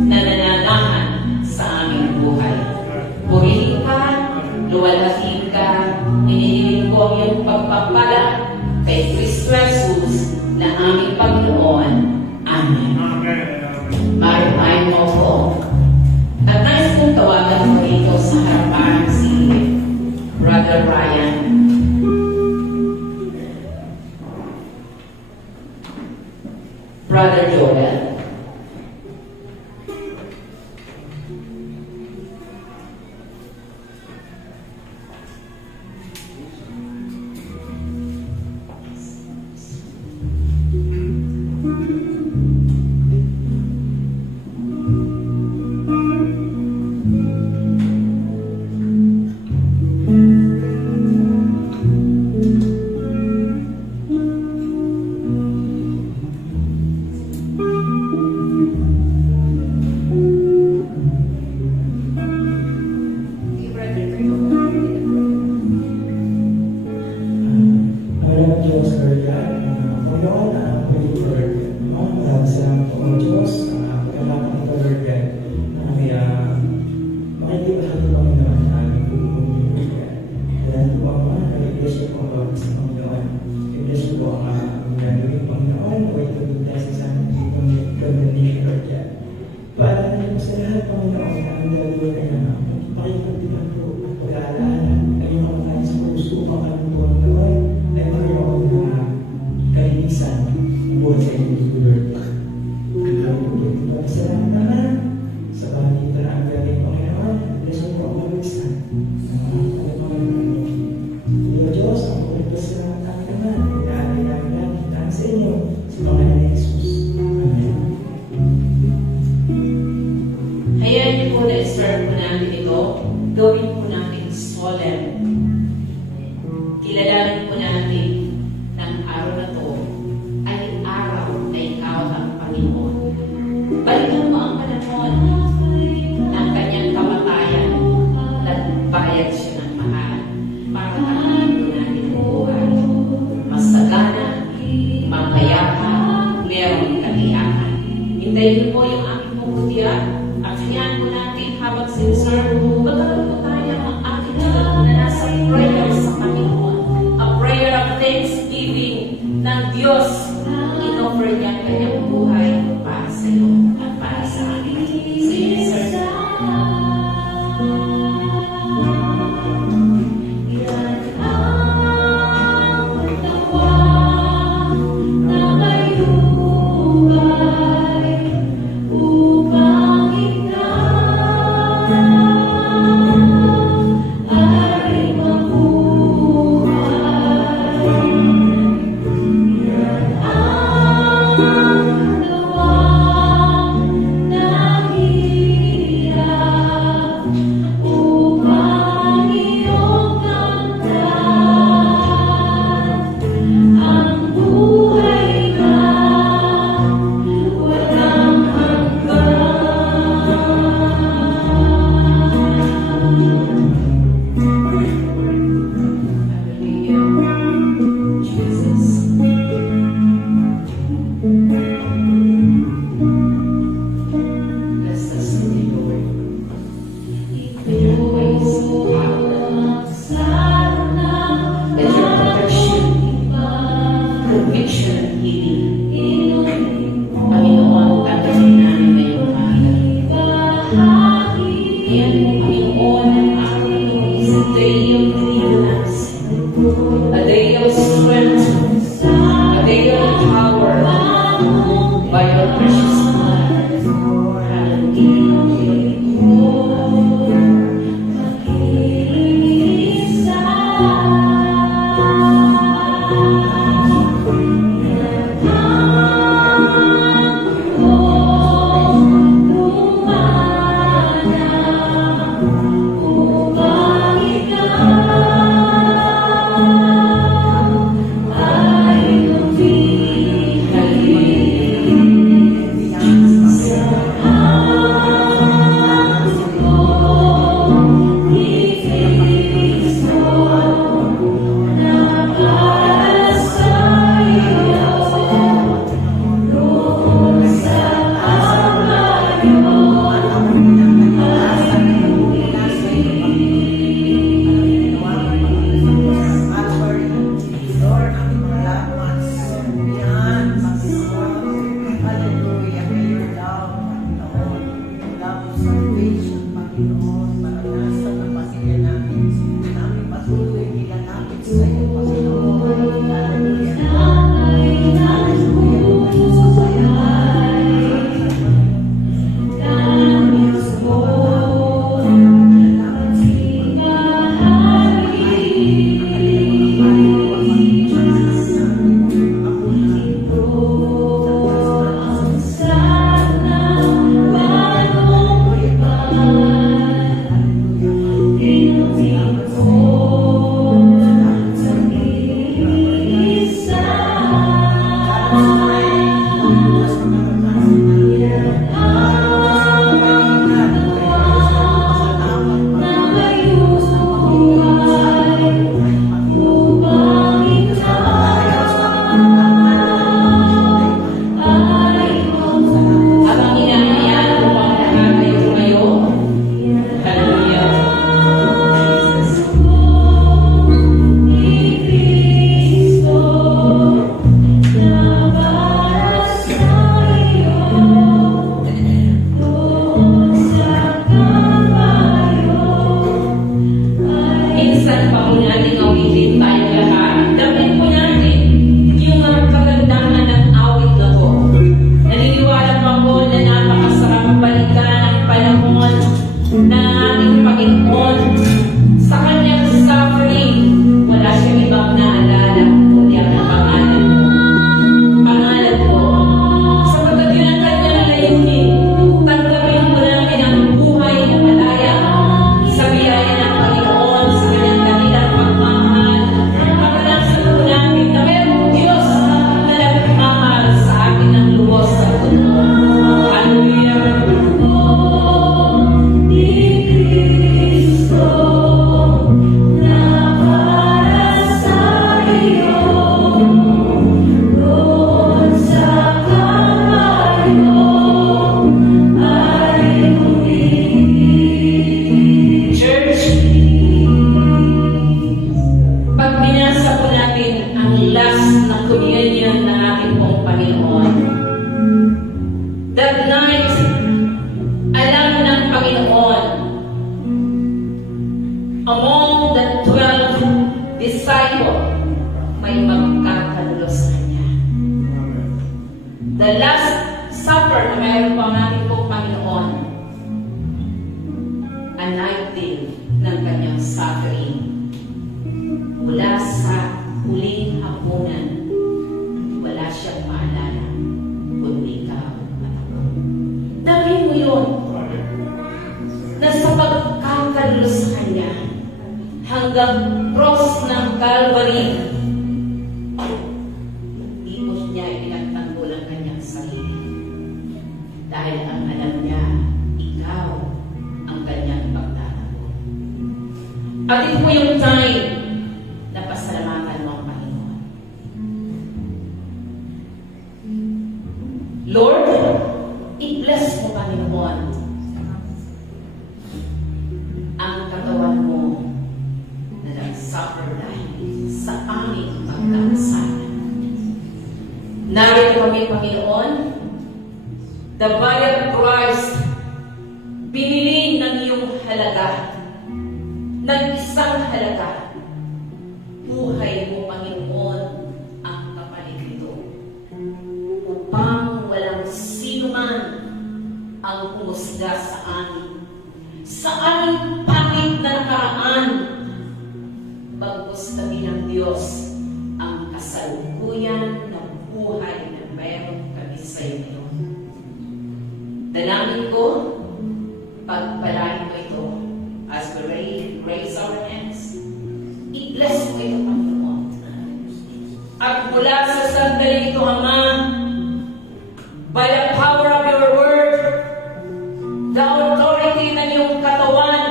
na nananahan sa aming buhay. Purihin ka, luwalhatiin ka, inihiling ko ang iyong pagpapala kay Kristo Jesus na aming Panginoon. Amen. Maraming Brother Ryan. Brother Joel. Maraming Diyos, Lord God. Panginoon, pagiging Lord. Maraming salamat po, Diyos. Pagkakaroon ito, Lord God. Kaya, makikipaghato kami naman sa aming pagkukunin, Lord God. Dahil po ang mga nag-bless po ang bawat sa Panginoon. I-bless po ang gagawin, Panginoon. O ito din tayo sa aming condemnation, Lord God. Paalala niyo po sa lahat, Panginoon, na ang gagawin ay makikipagdiban po at pag-aalaala. Ay mga tayo sa puso, makaroon po, Panginoon. Ay magkaroon na kalinisan ang buhay sa inyo, Lord. Salamat naman sa pamilya na ang gagawin, Panginoon. Bless mo po ang malusan. Diyo Diyos, ang kulit po salamat namin naman. Inaalay namin lang kita sa inyo sa pangalan ni Jesus. Amen. Hayaan niyo po na i-serve po namin ito. Gawin po namin solemn. Kilalanin po natin ng araw na to ay araw na ikaw ang Panginoon. Balikan mo ang panahon ng kanyang kamatayan at bayad siya ng mahal para tanggapin po natin ang buhay. Masagana, mapayapa, merong katiyakan. Hintayin niyo po yung aming pumutiya at hayaan po natin habang siniserve, magkaroon po tayo ang ating na nasa prayer sa Panginoon. A prayer of thanksgiving ng Diyos. In-offer niya ang kanyang buhay para sa iyo at para sa amin. Sige, sir. Ang last na communion ng ating pong Panginoon. That night, alam ng Panginoon, among the 12 disciples, may magkakalulo sa Kanya. The last supper na mayroon pa ang ating pong Panginoon, a night din ng Kanyang suffering. Mula sa huling hapunan, wala siyang maalala, kundi ikaw at ako. Dami mo yun, na sa pagkakalulo sa Kanya, hanggang cross ng Calvary, hindi mo niya ipinagtanggol ang Kanyang sarili. Dahil ang alam niya, ikaw ang Kanyang pagtatago. At ito po yung time na pasalamatan mo ang Panginoon. Lord, i-bless mo, Panginoon, ang katawan mo na nag-suffer dahil sa aming pagkakasala. Narito kami, Panginoon, the body of Christ, binili ng iyong halaga, ng isang halaga. Buhay mo, Panginoon, ang kapalit nito, upang walang sino man ang pumusga sa amin, sa aming pangit na nakaraan, bagkus kami ng Diyos ang kasalukuyan ng buhay na mayroon kami sa iyo ngayon. Dalangin ko, pagpalain mo ito as we raise our hands. I-bless mo ito, Panginoon. At mula sa sandali ito, Ama, by the power of your word, the authority ng iyong katawan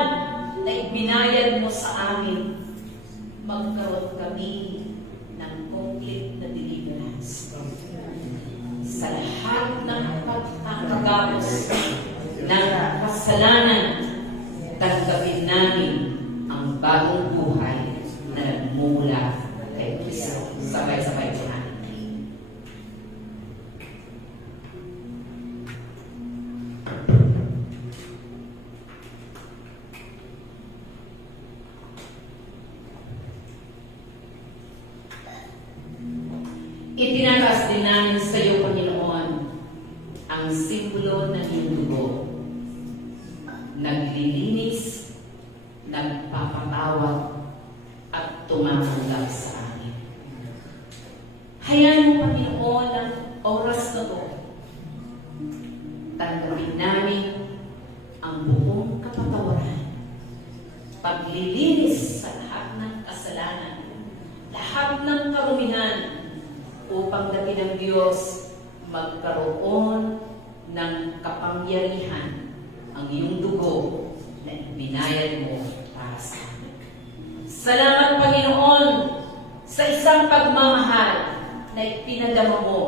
na ibinayad mo sa amin, magkaroon kami ng complete na deliverance sa lahat ng pagkakagapos ng kasalanan. Tanggapin namin ang bagong buhay na nagmumula kay Kristo. Sabay-sabay po natin. Itinataas din namin sa iyo, Panginoon, ang simbolo ng iyong dugo. Naglilinis, nagpapatawad, at tumatanggap sa amin. Hayaan mo, Panginoon, ang oras na to. Tanggapin namin ang buong kapatawaran, paglilinis sa lahat ng kasalanan, lahat ng karumihan, upang dati ng Diyos magkaroon ng kapangyarihan ang iyong dugo na binayad mo para sa amin. Salamat, Panginoon, sa isang pagmamahal na ipinadama mo,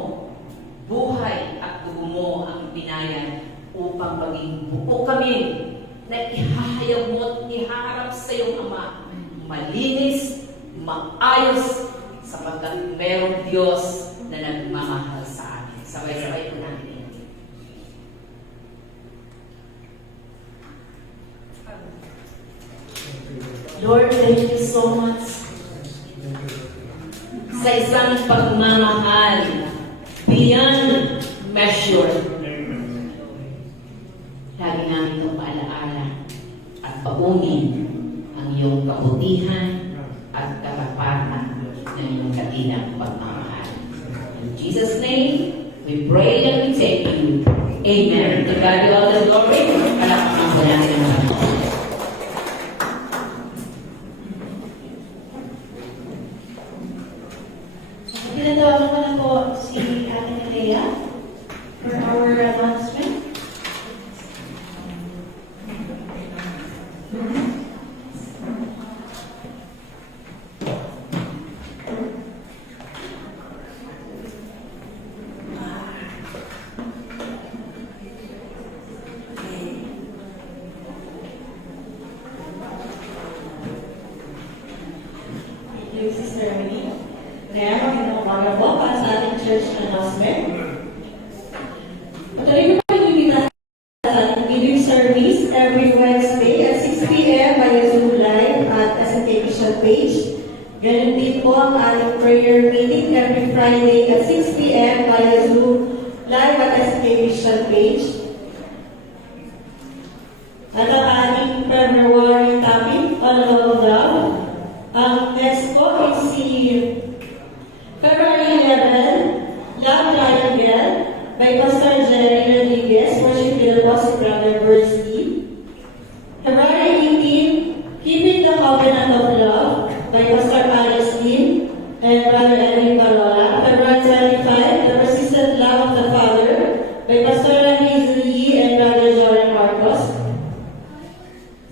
buhay at dugo mo ang binayad upang maging buo kami na ihahayag mo at ihaharap sa iyong Ama, malinis, maayos, sapagkat merong Diyos na nagmamahal sa amin. Sabay-sabay po natin. Lord, thank you so much sa isang pagmamahal beyond measure. Lagi namin itong paalaala at paunin ang iyong kabutihan at katapatan ng iyong katinang pagmamahal. In Jesus' name, we pray and we thank you. Amen. To God be all the glory. Palakpakan po natin ang Panginoon. Pinatawagan ko na po si Ate Lea for our announcement. Thank you, Sister Ernie. Kaya umaga po para sa ating church announcement. Patuloy po ibibigay sa ating giving service every Wednesday at 6 p.m. via Zoom Live at SNK Vision page. Ganun din po ang ating prayer meeting every Friday at 6 p.m. via Zoom Live at SNK Vision page. At ang ating February topic, All About Love. Ang next po is si February 11, Love Triangle by Pastor Jerry Rodriguez, worship leader po si Brother Bersley. February 18, Keeping the Covenant of Love by Pastor Alice Lim and Brother Edwin Barola. February 25, The Persistent Love of the Father by Pastor Hazel Yee and Brother Joran Marcos.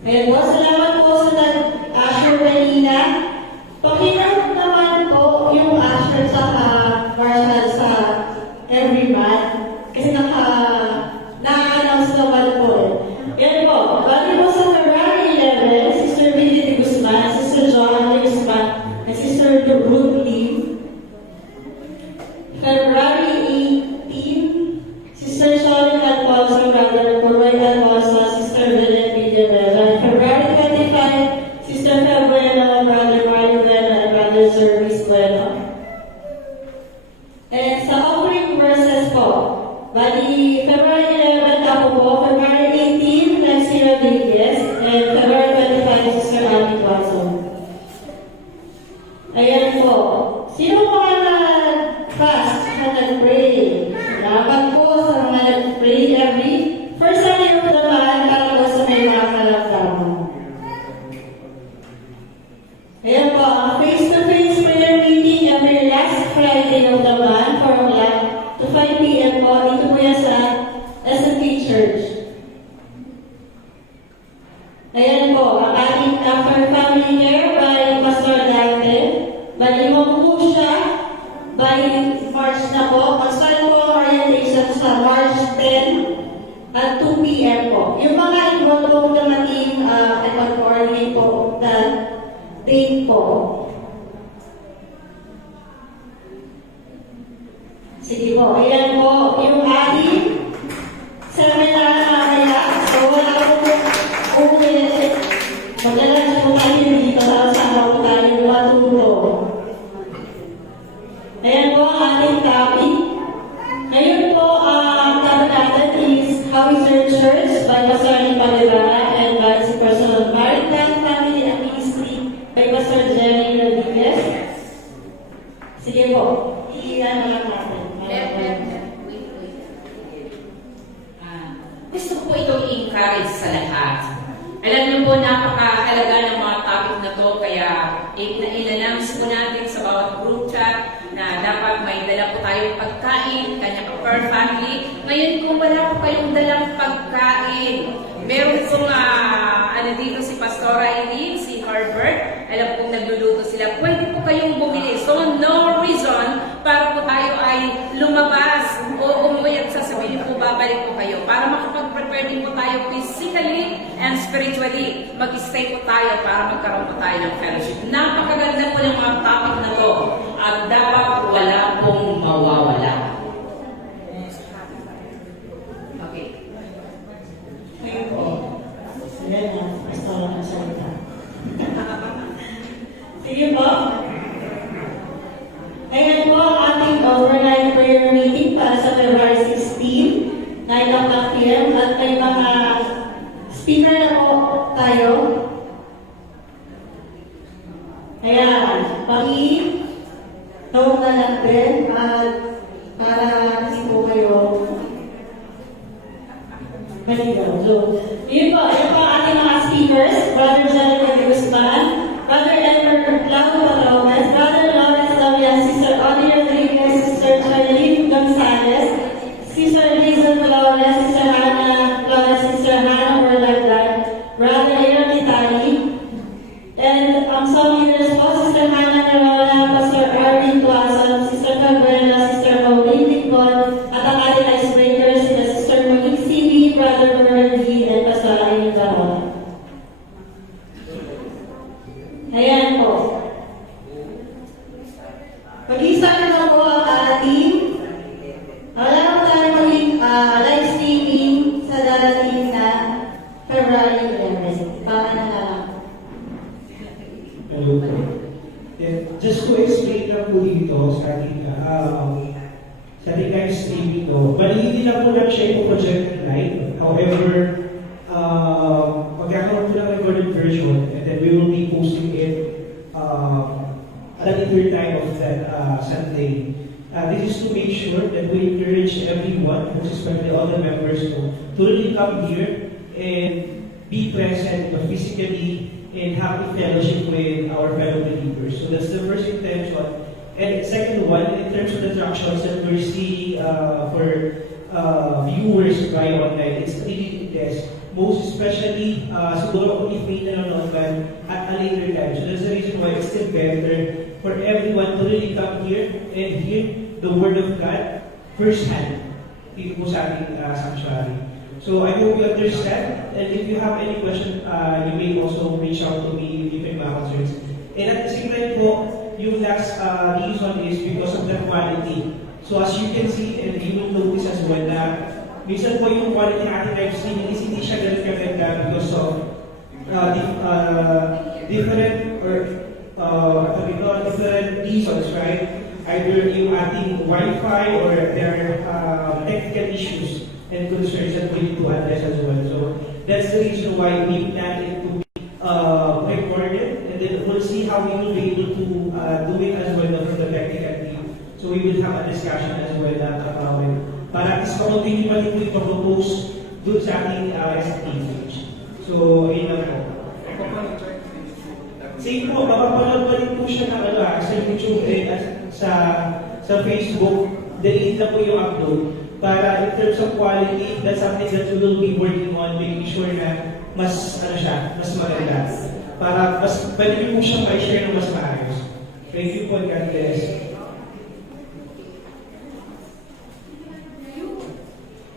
Ayan po, salamat po sa nag-usher kanina. Pakinote naman po yung usher sa Marshall sa every month. Kasi na-announce naman po. Yan po, bali po sa February 11, Sister Vicky de Guzman, Sister Joan de Guzman, at Sister Ruth Lee. February 18, Sister Sharon Alfonso, Brother Corey Alfonso, Sister Belen Villanueva. February 25, Sister Fabuelo, Brother Mario Bueno, and Brother Service Bueno. And sa offering verses po, bali February 11 ako po, February 18, Nancy Rodriguez, and February 25, Sister Annie Watson. Ayan po. Sino mga nag-fast na nag-pray? Salamat po sa mga nag-pray every first Sunday of the month para po sa may mga kalamdaman. Ayan po, ang face-to-face prayer meeting every last Friday of the month from 1 to 5 p.m. po. Dito po yan sa SNK Church. Ayan po, ang ating After Family Care by Pastor Dante. Balimang po siya by March na po. Mag-start po ang orientation sa March 10 at 2 p.m. po. Yung mga involved po naman i-coordinate po na date po. Sige po, ayan po yung ating seminar na kaya. So wala po maglalagay po tayo dito sa kasama po tayo matuto. Ayan po ang ating topic. Ngayon po, ang topic natin is How is Your Church by Pastor Palibara and Vice President Maritime Family and Ministry by Pastor Jerry Rodriguez. Sige po, iyan lang natin. Wait. Gusto ko itong encourage sa lahat. Alam niyo po, napakahalaga ng mga topic na to, kaya in-announce po natin sa bawat group chat na dapat may dala po tayong pagkain, kanya per family. Ngayon, kung wala po kayong dalang pagkain, meron pong dito si Pastora Eileen, si Herbert, alam kong nagluluto sila, pwede po kayong bumili. So, no reason para po tayo ay lumabas o umuwi at sasabihin po, babalik po kayo. Para makapag-prepare din po tayo physically and spiritually. Mag-stay po tayo para magkaroon po tayo ng fellowship. Napakaganda po ng mga topic na to at dapat wala pong mawawala. Okay. Ngayon po, ayan na, basta lang ang salita. Sige po. Ayan po ang ating overnight prayer meeting para sa February 16, 9 p.m. at may mga speaker na po tayo. Ayan, paki-tawag na lang din at para kasi po kayo maligaw. So, yun po ang ating mga speakers, Brother Jerry de Guzman, Brother Elmer Lago Palomas, Brother Lawrence Davian, Sister Audrey Rodriguez, Sister Charlene Gonzalez, Sister Hazel Flores, Sister Hannah Flores, Sister Hannah Orlagdan, Brother Aaron Itali, and ang song leaders po, Sister Hannah Narola, Pastor Arvin Tuason, Sister Cabrera, Sister Pauline Ticon, at ang ating icebreakers, Sister Monique Sibi, Brother Bernie, and Pastor Aida Mag-isa na po ang ating wala po tayo maging live streaming sa darating na February 11. Para na lang. Hello po. Just to explain lang po dito sa ating live streaming, no? Bali, hindi lang po lang siya projected live. However, magkakaroon po ng recorded version and then we will be posting it at a later time of that Sunday. This is to make sure that we encourage everyone, especially all the members, to really come here and be present physically and have a fellowship with our fellow believers. So that's the first intention. And second one, in terms of the attractions that we're seeing for viewers via online, it's really less. Most especially, siguro kung if may nanonood man at a later time. So that's the reason why it's still better for everyone to really come here and hear the Word of God firsthand dito po sa ating sanctuary. So I hope you understand, and if you have any question, you may also reach out to me if you have concerns. And at the same time po, yung last reason is because of the quality. So as you can see, and you will notice as well na minsan po yung quality ng ating live streaming is hindi siya ganun kaganda because of different different reasons, right? Either yung ating Wi-Fi or there are technical issues and concerns that we need to address as well. So that's the reason why we plan it to be recorded, and then we'll see how we will be able to do it as well from the technical team. So we will have a discussion as well para at least continue pa rin po propose dun sa ating ST page. So, yun lang po. Same po, mapapanood pa rin po siya sa YouTube and sa Facebook. Delete na po yung upload. Para in terms of quality, that's something that we will be working on, making sure na mas maganda. Para mas pwede po siyang ma-share ng mas maayos. Thank you po, God bless.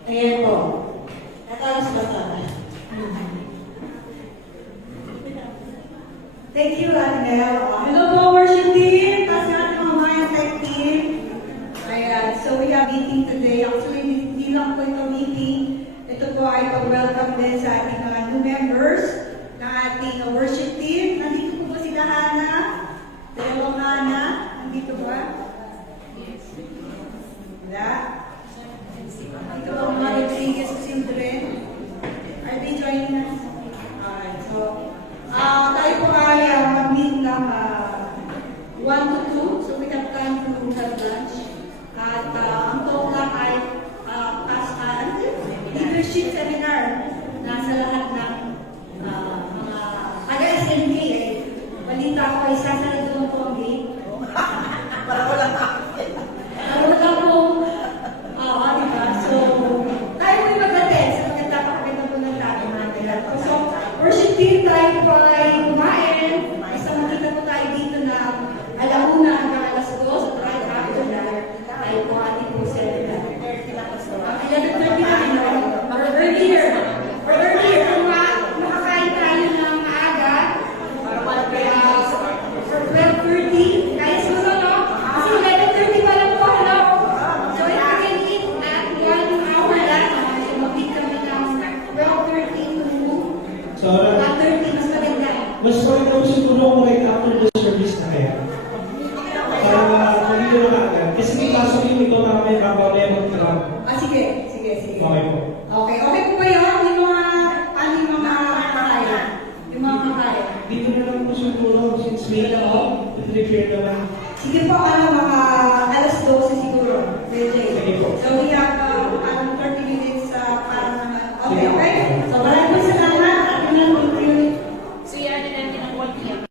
Ayan po. Natalas pa sa Thank you, Annel. Hello po, worship team. Tapos natin mga Mayan Tech team. Ayan, so we have meeting today. Actually, hindi lang po ito meeting. Ito po ay pag-welcome din sa ating mga new members na ating worship team. Nandito po sila Hana. Dalawang Hana. Nandito ba? Wala. Ito po mga Rodriguez children. Are they joining us? Alright, so tayo po ay mag-meet ng 1 to 2. So we have time to have lunch. At ang talk lang ay leadership seminar na sa lahat ng mga taga-SMK. Balita ko ay sasarado doon po ang gate. Para wala ka. Para wala po. Diba? So, tayo po yung mag-attend sa maganda po ng tayo natin. So, worship team tayo po ay kumain. Isa makita po tayo dito na alauna hanggang alas 2 sa drive after that. Tayo po ating po seminar. 11:30 na. Earlier. Kung makakain tayo ng maaga, for 12:30, kaya susunod, kasi 11:30 pa lang po, hello? So, if you can eat at 1 hour lang, so mag-eat kami ng 12:30 to So, 1:30, mas maganda. mas maganda ko siguro kung right after the service na kaya. Para magiging na agad. Kasi may pasok yung ito na may bababaya mag-trap. Sige. Okay po. Okay po ba yun? Yung mga kaya? Yung mga kaya? Dito na lang po siguro since may prepare naman. Sige po, mga alas 12 siguro. Sige po. So we have 30 minutes para naman. Okay? So maraming po salamat. So, yan din natin ang 1 p.m.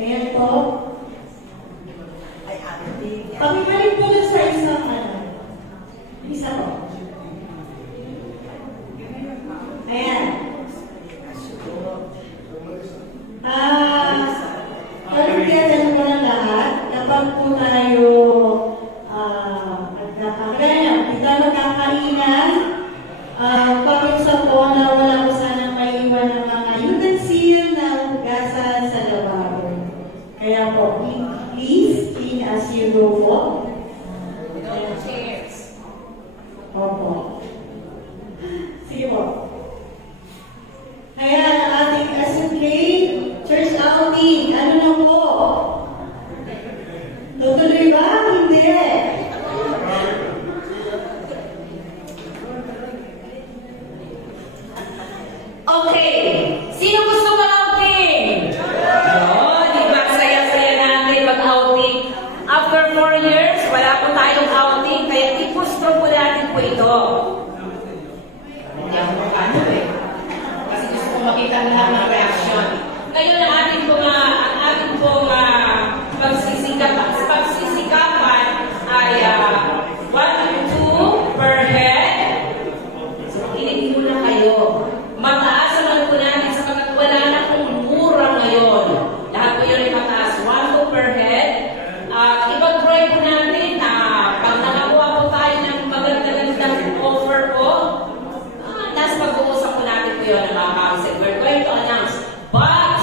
Ayan po. Okay. Sino gusto mag-outing? Oh, di ba? Saya-saya natin mag-outing. After 4 years, wala po tayong outing, kaya i-gusto po natin po ito. Hindi ako makano eh. Kasi gusto ko makita ang lahat ng reaction. Ngayon, ang ating pagsisikapan ay 1 to 2 per head. So, kinig muna kayo. Mataas naman po natin sapagkat wala na kung mura ngayon. Lahat po yun ay mataas. 1 to per head. Ipag-try po natin na pag nakakuha po tayo ng maganda-gandang offer po, nasa pag-uusap po natin po yun ng mga council. We're going to announce. But,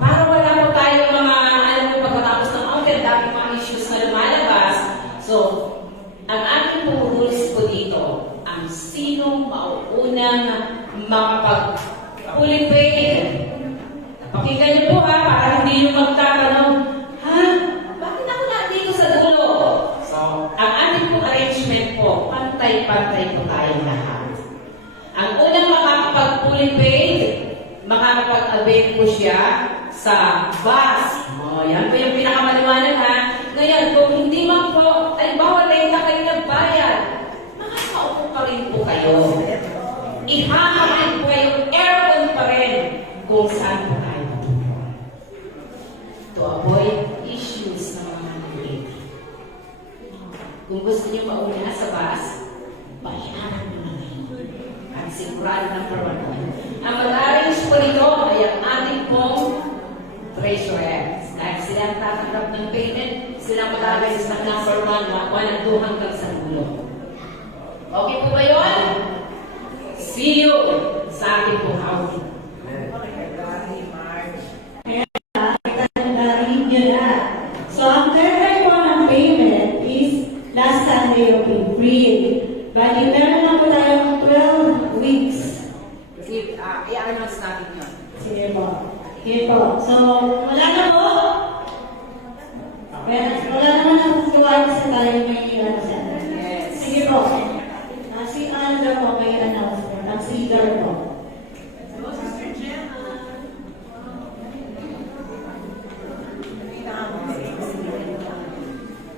para wala po tayo mga, alam mo, pagkatapos ng outing, dami mga issues na lumalabas. So, ang ating po rules po dito, ang sinong mauunang makapag-fully paid. Pakinggan niyo po ha, para hindi niyo magtatanong, ha? Bakit ako nandito sa dulo? So, ang ating po arrangement po, pantay-pantay po tayong lahat. Ang unang makakapag-fully paid, makakapag-avail po siya sa bus. O, yan po yung pinakamaliwanag ha. Ngayon, kung hindi man po, ay bawal na yung kayo nagbayad, makakaupo pa rin po kayo. Ihahain po kayong aircon pa rin kung saan po tayo pupunta. To avoid issues ng mga naguliti. Kung gusto niyo mauna sa bus, bayaran niyo na ngayon. At sigurado ng parwanan. Ang mag-arrange po nito ay ang ating pong treasurer. Dahil sila ang tatanggap ng payment, sila mag-arrange ng number 1 na 1 and 2 hanggang sa dulo. Okay po ba yun? See you sa ating pong outing. So, ang deadline po ng payment is last Sunday of April. Bali, meron na po tayong 12 weeks. I-announce natin yun. Sige po. Sige po. So, wala na po. Wala naman ang gawain kasi tayo may announcement. Yes. Sige po. Si Andra po may announcement. Ang leader po.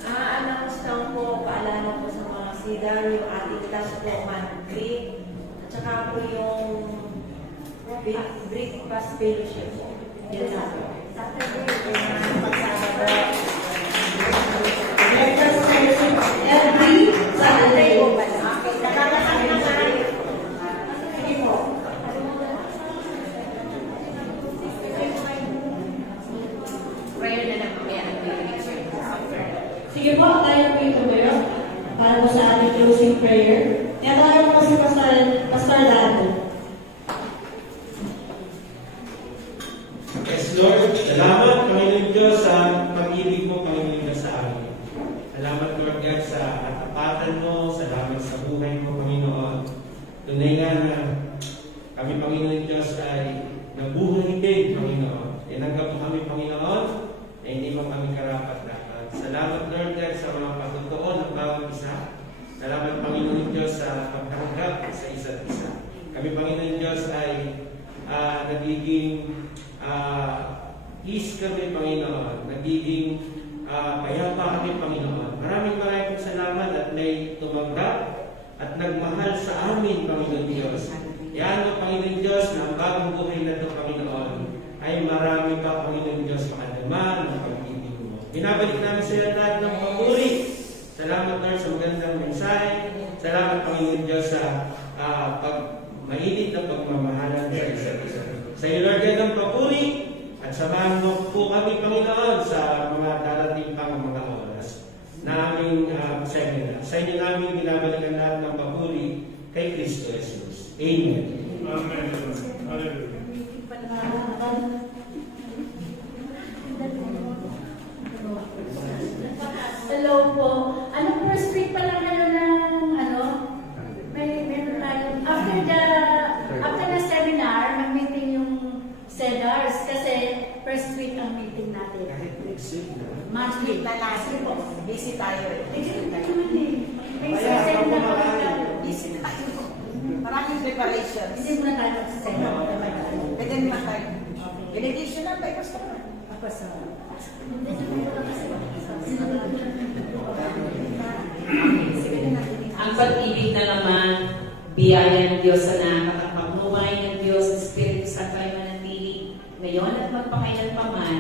Announce lang po, paalala po sa mga sidar, yung ating class po monthly, at saka po yung breakfast fellowship po. Yan na po. Saturday, yung pagsabado. Breakfast session every Saturday. Okay, nakakasan na nga. Sige po. Prayer na lang mamaya ng benediction after. Sige po, tayo po ito ngayon. Para po sa ating closing prayer. Kaya tayo po si Pastor Dado. Yes, Lord, salamat, Panginoon Diyos, sa pag-ibig mo, Panginoon Diyos, sa amin. Salamat, Lord God, sa katapatan mo, salamat sa buhay mo, Panginoon. Tunay nga na kami, Panginoon Diyos, ay nabuhay din, Panginoon. Tinanggap mo kami, Panginoon, na hindi mo kami karapat-dapat. Salamat, Lord God, sa mga patutuon ng bawat isa. Salamat, Panginoon Diyos, sa pagtanggap sa isa't isa. Kami, Panginoon Diyos, ay nagiging peace kami, Panginoon. Nagiging payapa kami, Panginoon. Maraming pong salamat at may tumanggap at nagmahal sa amin, Panginoon Diyos. Yan mo, Panginoon Diyos, na ang bagong buhay na ito, Panginoon, ay marami pa, Panginoon Diyos, makadaman ng pag-ibig mo. Binabalik namin sa iyo lahat ng papuri. Salamat, Lord, sa magandang mensahe. Salamat, Panginoon Diyos, sa mainit na pagmamahalan sa isa't isa. Sa iyo, Lord, yan ang papuri. At samahan mo po kami, Panginoon, sa mga darating pang mga oras na aming seminar. Sa inyo namin binabalikan lahat ng papuri kay Kristo Jesus. Amen. Amen. Hallelujah. Hello po. Ano, first week pa lang kayo ng, meron tayo. After the seminar, mag-meeting yung SEDARS kasi first week ang meeting natin. March week na last week po. Busy tayo eh. May session na po tayo. Busy tayo. Maraming preparations. Hindi muna tayo magsasayo. Pwede naman tayo. Benediction na tayo, Pastor. Ako sa... Ang pag-ibig na naman, biyaya ng Diyos sa nakakapagmumay ng Diyos, Espiritu Santo ay manatili ngayon at magpakailan pa man